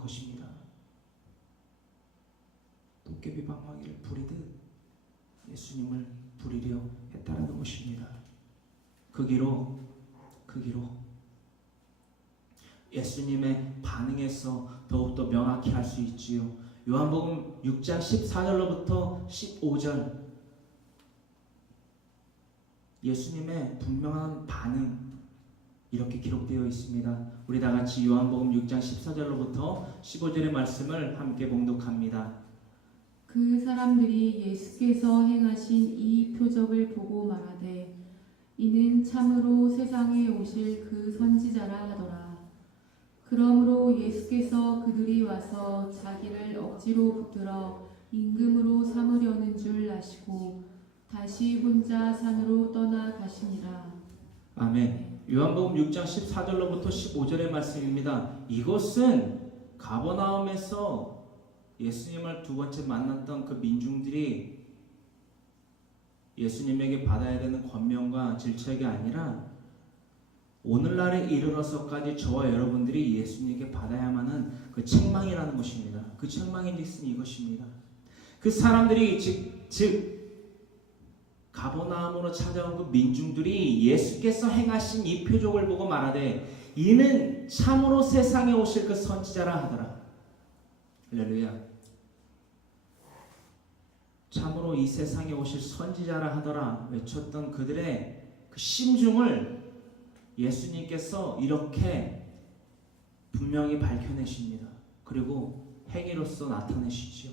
것입니다. 도깨비 방망이를 부리듯 예수님을 부리려 했다라는 것입니다. 그 기로 예수님의 반응에서 더욱더 명확히 알 수 있지요. 요한복음 6장 14절로부터 15절 예수님의 분명한 반응 이렇게 기록되어 있습니다. 우리 다 같이 요한복음 6장 14절로부터 15절의 말씀을 함께 봉독합니다. 그 사람들이 예수께서 행하신 이 표적을 보고 말하되 이는 참으로 세상에 오실 그 선지자라 하더라. 그러므로 예수께서 그들이 와서 자기를 억지로 붙들어 임금으로 삼으려는 줄 아시고 다시 혼자 산으로 떠나가시니라. 아멘. 요한복음 6장 14절로부터 15절의 말씀입니다. 이것은 가버나움에서 예수님을 두 번째 만났던 그 민중들이 예수님에게 받아야 되는 권면과 질책이 아니라 오늘날에 이르러서까지 저와 여러분들이 예수님에게 받아야만 하는 그 책망이라는 것입니다. 그 책망의 뜻은 이것입니다. 그 사람들이 즉 가버나움으로 찾아온 그 민중들이 예수께서 행하신 이 표적을 보고 말하되 이는 참으로 세상에 오실 그 선지자라 하더라. 할렐루야. 참으로 이 세상에 오실 선지자라 하더라 외쳤던 그들의 그 심중을 예수님께서 이렇게 분명히 밝혀내십니다. 그리고 행위로서 나타내시죠.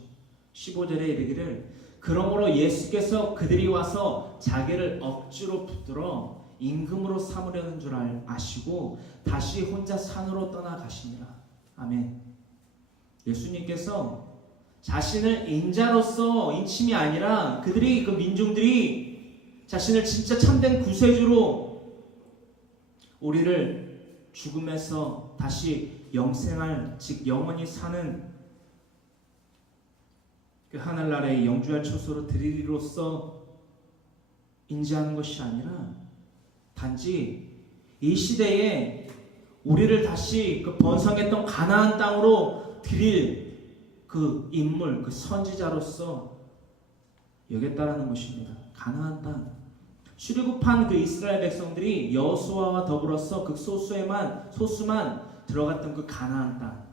15절에 이르기를 그러므로 예수께서 그들이 와서 자기를 억지로 붙들어 임금으로 삼으려는 줄 아시고 다시 혼자 산으로 떠나가시니라. 아멘. 예수님께서 자신을 인자로서 인침이 아니라 그들이 그 민중들이 자신을 진짜 참된 구세주로 우리를 죽음에서 다시 영생할 즉 영원히 사는 그 하늘나라의 영주할 처소로 드리리로서 인지하는 것이 아니라 단지 이 시대에 우리를 다시 그 번성했던 가나안 땅으로 드릴 그 인물, 그 선지자로서 여겼다라는 것입니다. 가나안 땅. 출애굽한 그 이스라엘 백성들이 여호수아와 더불어서 극소수만 들어갔던 그 가나안 땅.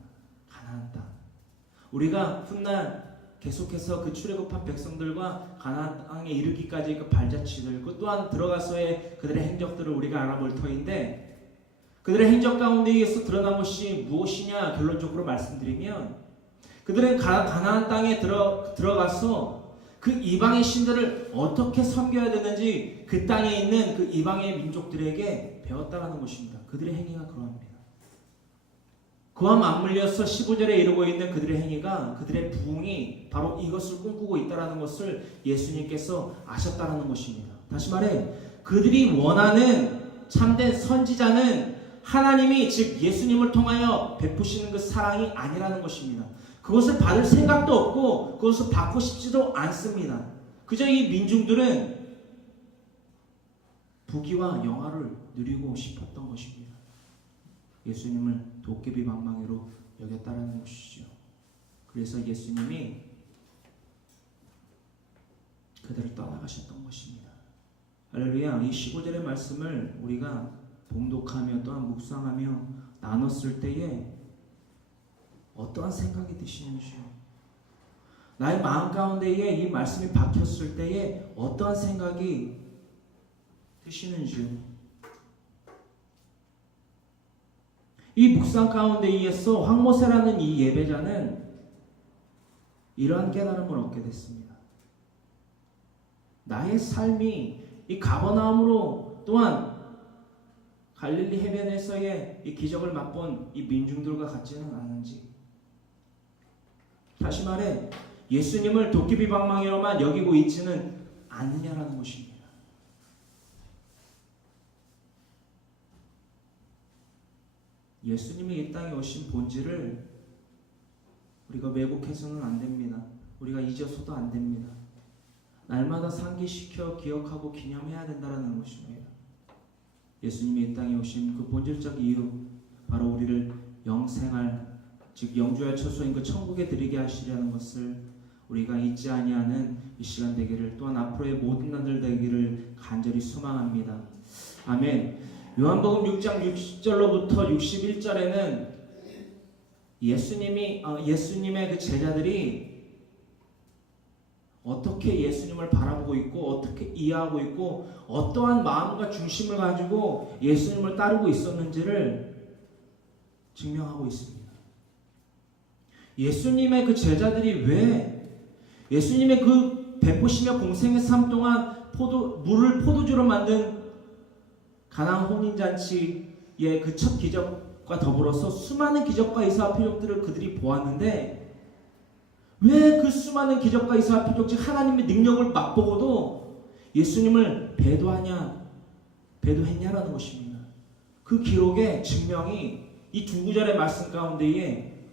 우리가 훗날 계속해서 그 출애굽한 백성들과 가나안 땅에 이르기까지 그 발자취들, 그 또한 들어가서의 그들의 행적들을 우리가 알아볼 터인데 그들의 행적 가운데에서 드러난 것이 무엇이냐 결론적으로 말씀드리면 그들은 가나안 땅에 들어가서 그 이방의 신들을 어떻게 섬겨야 되는지 그 땅에 있는 그 이방의 민족들에게 배웠다라는 것입니다. 그들의 행위가 그러합니다. 그와 맞물려서 15절에 이루고 있는 그들의 행위가 그들의 부흥이 바로 이것을 꿈꾸고 있다라는 것을 예수님께서 아셨다라는 것입니다. 다시 말해 그들이 원하는 참된 선지자는 하나님이 즉 예수님을 통하여 베푸시는 그 사랑이 아니라는 것입니다. 그것을 받을 생각도 없고 그것을 받고 싶지도 않습니다. 그저 이 민중들은 부귀와 영화를 누리고 싶었던 것입니다. 예수님을 도깨비 방망이로 여겼다라는 것이죠. 그래서 예수님이 그들을 떠나가셨던 것입니다. 할렐루야. 이 15절의 말씀을 우리가 봉독하며 또한 묵상하며 나눴을 때에 어떠한 생각이 드시는지요? 나의 마음 가운데에 이 말씀이 박혔을 때에 어떠한 생각이 드시는지요? 이 묵상 가운데에서 황모세라는 이 예배자는 이러한 깨달음을 얻게 됐습니다. 나의 삶이 이 가버나움으로 또한 갈릴리 해변에서의 이 기적을 맛본 이 민중들과 같지는 않은지, 다시 말해 예수님을 도깨비 방망이로만 여기고 있지는 않느냐라는 것입니다. 예수님이 이 땅에 오신 본질을 우리가 왜곡해서는 안 됩니다. 우리가 잊어서도 안 됩니다. 날마다 상기시켜 기억하고 기념해야 된다는 것입니다. 예수님이 이 땅에 오신 그 본질적 이유, 바로 우리를 영생할, 즉 영주할 처소인 그 천국에 들이게 하시려는 것을 우리가 잊지 아니하는 이 시간 되기를, 또한 앞으로의 모든 날들 되기를 간절히 소망합니다. 아멘. 요한복음 6장 60절로부터 61절에는 예수님의 그 제자들이 어떻게 예수님을 바라보고 있고 어떻게 이해하고 있고 어떠한 마음과 중심을 가지고 예수님을 따르고 있었는지를 증명하고 있습니다. 예수님의 그 제자들이 왜 예수님의 그 베푸시며 공생의 삶 동안 물을 포도주로 만든 가나안 혼인잔치의 그 첫 기적과 더불어서 수많은 기적과 이사와 표적들을 그들이 보았는데, 왜 그 수많은 기적과 이사와 표적, 즉 하나님의 능력을 맛보고도 예수님을 배도했냐라는 것입니다. 그 기록의 증명이 이 두 구절의 말씀 가운데에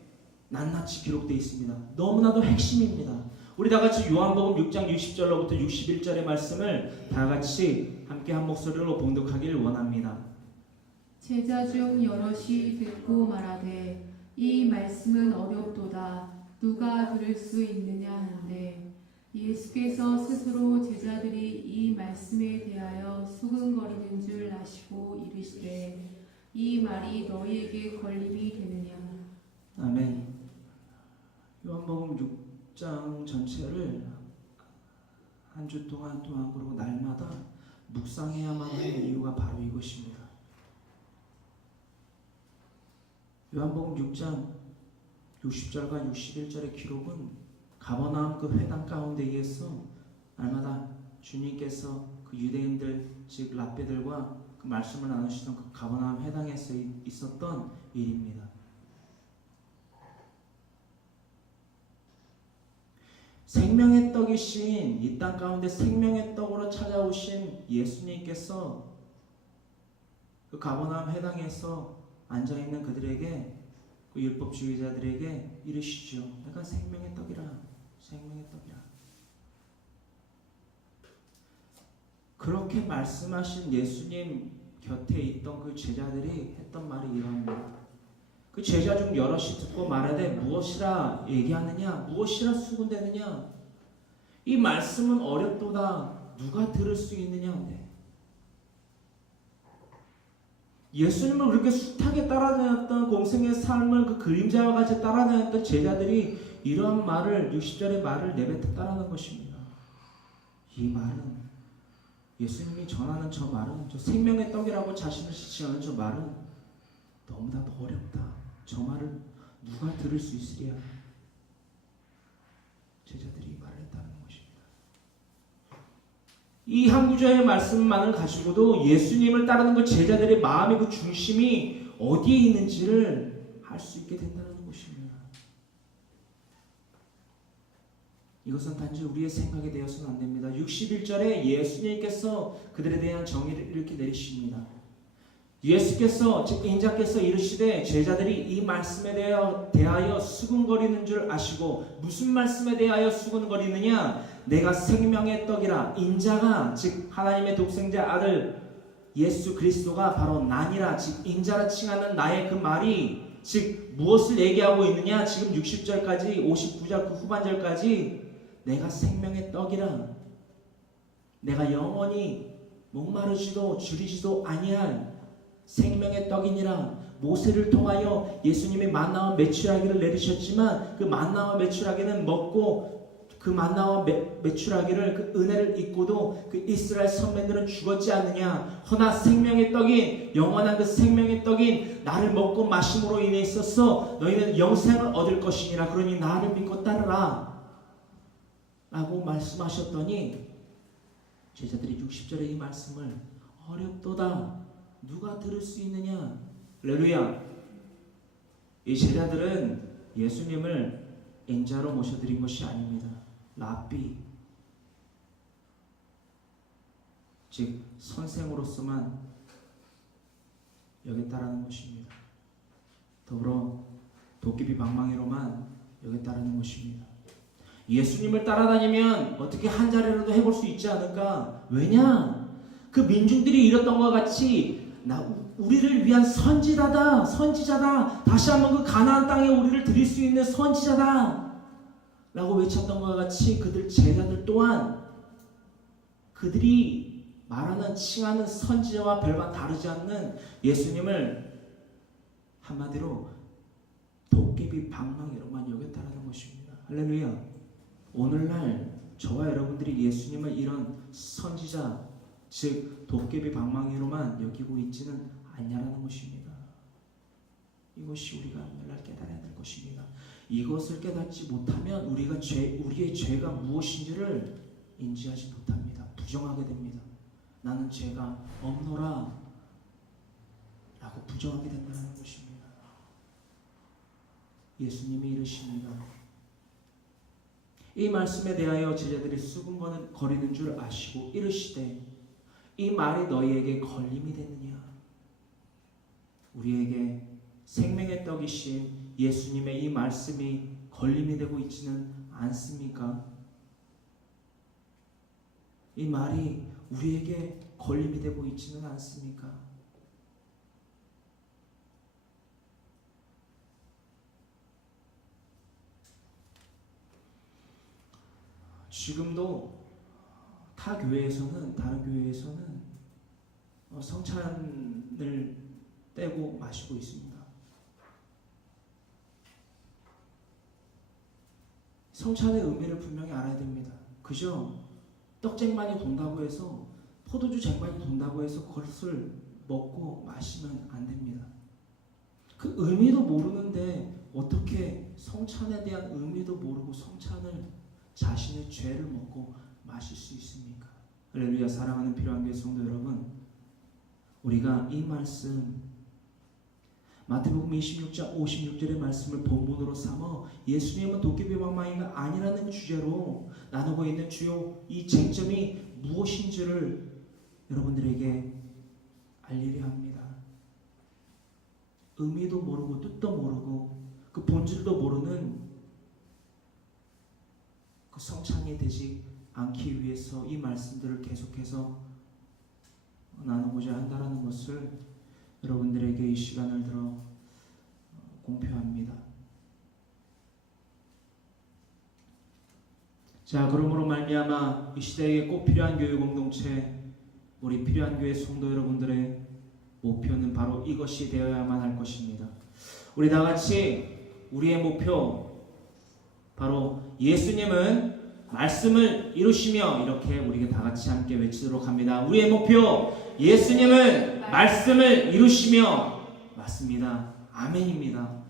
낱낱이 기록되어 있습니다. 너무나도 핵심입니다. 우리 다 같이 요한복음 6장 60절로부터 61절의 말씀을 다 같이 함께 한 목소리로 봉독하길 원합니다. 제자 중 여럿이 듣고 말하되 이 말씀은 어렵도다 누가 들을 수 있느냐 하는데, 예수께서 스스로 제자들이 이 말씀에 대하여 수근거리는 줄 아시고 이르시되 이 말이 너희에게 걸림이 되느냐. 아멘. 요한복음 6장 전체를 한 주 동안 또한 그리고 날마다 묵상해야만 하는 이유가 바로 이것입니다. 요한복음 6장 60절과 61절의 기록은 가버나움 그 회당 가운데에서 날마다 주님께서 그 유대인들 즉 랍비들과 그 말씀을 나누시던 그 가버나움 회당에서 있었던 일입니다. 생명의 떡이신 이 땅 가운데 생명의 떡으로 찾아오신 예수님께서 그 가버나움 회당에서 앉아있는 그들에게, 그 율법주의자들에게 이르시죠. 내가 생명의 떡이라, 생명의 떡이라. 그렇게 말씀하신 예수님 곁에 있던 그 제자들이 했던 말이 이러합니다. 그 제자 중 여럿이 듣고 말하되 무엇이라 얘기하느냐, 무엇이라 수군대느냐, 이 말씀은 어렵도다 누가 들을 수 있느냐. 예수님을 그렇게 숱하게 따라다녔던 공생의 삶을 그 그림자와 같이 따라다녔던 제자들이 이러한 말을, 60절의 말을 내뱉었다라는 것입니다. 이 말은, 예수님이 전하는 저 말은, 저 생명의 떡이라고 자신을 지칭하는 저 말은 너무나도 어렵다. 저 말을 누가 들을 수 있으랴. 제자들이 말을 했다는 것입니다. 이 한 구절의 말씀만을 가지고도 예수님을 따르는 그 제자들의 마음의 그 중심이 어디에 있는지를 알 수 있게 된다는 것입니다. 이것은 단지 우리의 생각이 되어서는 안 됩니다. 61절에 예수님께서 그들에 대한 정의를 이렇게 내리십니다. 예수께서, 즉 인자께서 이르시되 제자들이 이 말씀에 대하여 수군거리는 줄 아시고, 무슨 말씀에 대하여 수군거리느냐, 내가 생명의 떡이라, 인자가 즉 하나님의 독생자 아들 예수 그리스도가 바로 난이라 즉 인자라 칭하는 나의 그 말이 즉 무엇을 얘기하고 있느냐? 지금 60절까지 59절 그 후반절까지 내가 생명의 떡이라 내가 영원히 목마르지도 줄이지도 아니할 생명의 떡이니라. 모세를 통하여 예수님이 만나와 메추라기를 내리셨지만 그 만나와 메추라기는 먹고 그 만나와 메추라기를 그 은혜를 잊고도 그 이스라엘 선배들은 죽었지 않느냐. 허나 생명의 떡인 영원한 그 생명의 떡인 나를 먹고 마심으로 인해 있어서 너희는 영생을 얻을 것이니라. 그러니 나를 믿고 따르라 라고 말씀하셨더니 제자들이 60절의 이 말씀을 어렵도다 누가 들을 수 있느냐. 할렐루야. 이 제자들은 예수님을 인자로 모셔드린 것이 아닙니다. 랍비 즉 선생으로서만 여겼다라는 것입니다. 더불어 도깨비 방망이로만 여겼다라는 것입니다. 예수님을 따라다니면 어떻게 한 자리라도 해볼 수 있지 않을까? 왜냐? 그 민중들이 이랬던 것 같이 우리를 위한 선지자다 다시 한번 그 가나안 땅에 우리를 드릴 수 있는 선지자다 라고 외쳤던 것과 같이 그들 제자들 또한 그들이 말하는 칭하는 선지자와 별반 다르지 않는 예수님을 한마디로 도깨비 방망이로만 여겼다라는 것입니다. 할렐루야. 오늘날 저와 여러분들이 예수님을 이런 선지자 즉 도깨비 방망이로만 여기고 있지는 않냐라는 것입니다. 이것이 우리가 오늘날 깨달아야 될 것입니다. 이것을 깨닫지 못하면 우리의 죄가 무엇인지를 인지하지 못합니다. 부정하게 됩니다. 나는 죄가 없노라 라고 부정하게 된다는 것입니다. 예수님이 이르십니다. 이 말씀에 대하여 제자들이 수군거리는 줄 아시고 이르시되 이 말이 너희에게 걸림이 됐느냐. 우리에게 생명의 떡이신 예수님의 이 말씀이 걸림이 되고 있지는 않습니까? 이 말이 우리에게 걸림이 되고 있지는 않습니까? 지금도 다른 교회에서는 성찬을 떼고 마시고 있습니다. 성찬의 의미를 분명히 알아야 됩니다. 그죠? 떡쟁반이 돈다고 해서 포도주 쟁반이 돈다고 해서 그것을 먹고 마시면 안 됩니다. 그 의미도 모르는데 어떻게 성찬에 대한 의미도 모르고 성찬을 자신의 죄를 먹고 마실 수 있습니까? 할렐루야. 사랑하는 필요한 교회 성도 여러분, 우리가 이 말씀 마태복음 26장 56절의 말씀을 본문으로 삼아 예수님은 도깨비 방망이가 아니라는 주제로 나누고 있는 주요 이 쟁점이 무엇인지를 여러분들에게 알리려 합니다. 의미도 모르고 뜻도 모르고 그 본질도 모르는 그 성찬이 되지 않기 위해서 이 말씀들을 계속해서 나누고자 한다는 것을 여러분들에게 이 시간을 들어 공표합니다. 자, 그러므로 말미암아 이 시대에 꼭 필요한 교회 공동체, 우리 필요한 교회 성도 여러분들의 목표는 바로 이것이 되어야만 할 것입니다. 우리 다 같이 우리의 목표 바로 예수님은 말씀을 이루시며 이렇게 우리가 다 같이 함께 외치도록 합니다. 우리의 목표 예수님은 말씀을 이루시며 맞습니다. 아멘입니다.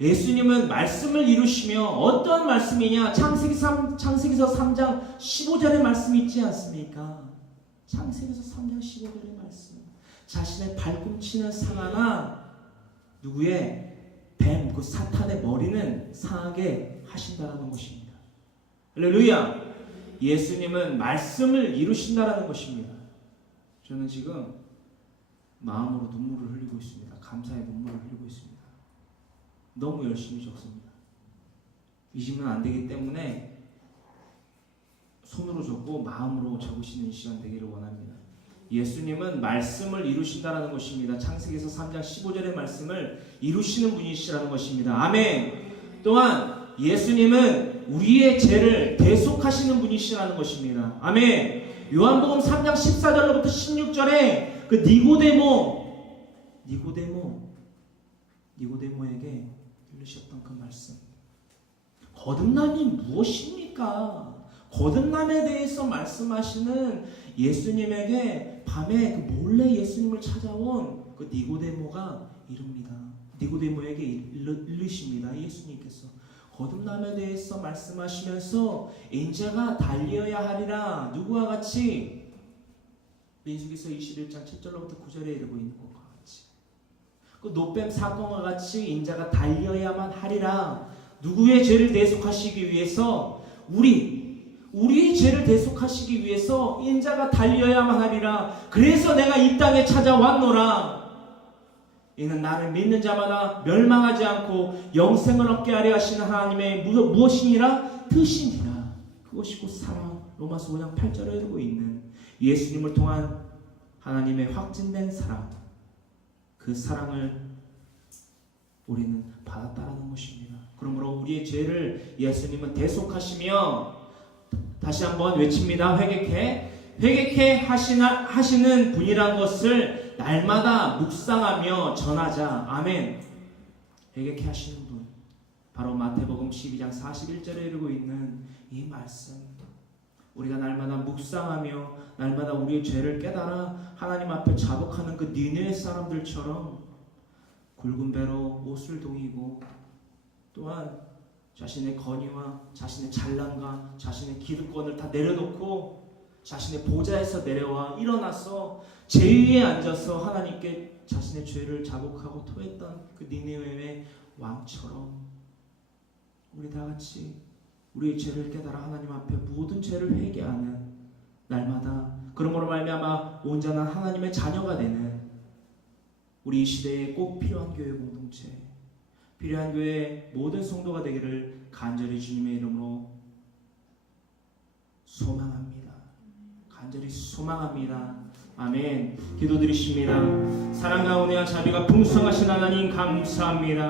예수님은 말씀을 이루시며 어떤 말씀이냐? 창세기서 3장 15절의 말씀이 있지 않습니까? 창세기서 3장 15절의 말씀. 자신의 발꿈치는 상하나 누구의 뱀, 그 사탄의 머리는 상하게 하신다라는 것입니다. 할렐루야. 예수님은 말씀을 이루신다라는 것입니다. 저는 지금 마음으로 눈물을 흘리고 있습니다. 감사의 눈물을 흘리고 있습니다. 너무 열심히 적습니다. 잊으면 안 되기 때문에 손으로 적고 마음으로 적으시는 시간 되기를 원합니다. 예수님은 말씀을 이루신다라는 것입니다. 창세기에서 3장 15절의 말씀을 이루시는 분이시라는 것입니다. 아멘. 또한 예수님은 우리의 죄를 대속하시는 분이시라는 것입니다. 아멘. 요한복음 3장 14절로부터 16절에 그 니고데모에게 들으셨던 그 말씀. 거듭남이 무엇입니까? 거듭남에 대해서 말씀하시는 예수님에게 밤에 그 몰래 예수님을 찾아온 그 니고데모가 이릅니다. 니고데모에게 이르십니다. 예수님께서 거듭남에 대해서 말씀하시면서 인자가 달려야 하리라. 누구와 같이? 민수기서 21장 7절로부터 9절에 이르고 있는 것과 같이, 그 노뱀 사건과 같이 인자가 달려야만 하리라. 누구의 죄를 대속하시기 위해서? 우리의 죄를 대속하시기 위해서 인자가 달려야만 하리라. 그래서 내가 이 땅에 찾아왔노라. 이는 나를 믿는 자마다 멸망하지 않고 영생을 얻게 하려 하시는 하나님의 무엇이니라? 뜻이니라. 그것이 곧 사랑. 로마서 5장 8절에 이르고 있는 예수님을 통한 하나님의 확증된 사랑, 그 사랑을 우리는 받았다라는 것입니다. 그러므로 우리의 죄를 예수님은 대속하시며, 다시 한번 외칩니다. 회개케 하시는 분이란 것을 날마다 묵상하며 전하자. 아멘. 회개케 하시는 분, 바로 마태복음 12장 41절에 이르고 있는 이 말씀, 우리가 날마다 묵상하며 날마다 우리의 죄를 깨달아 하나님 앞에 자복하는 그 니느웨 사람들처럼 굵은 배로 옷을 동이고, 또한 자신의 권위와 자신의 잘난과 자신의 기득권을 다 내려놓고 자신의 보좌에서 내려와 일어나서 제위에 앉아서 하나님께 자신의 죄를 자복하고 토했던 그 니느웨의 왕처럼 우리 다 같이 우리의 죄를 깨달아 하나님 앞에 모든 죄를 회개하는 날마다, 그러므로 말미암아 온전한 하나님의 자녀가 되는 우리 이 시대에 꼭 필요한 교회 공동체, 필요한 교회 모든 성도가 되기를 간절히 주님의 이름으로 소망합니다. 간절히 소망합니다. 아멘. 기도드리십니다. 사랑과 은혜와 자비가 풍성하신 하나님 감사합니다.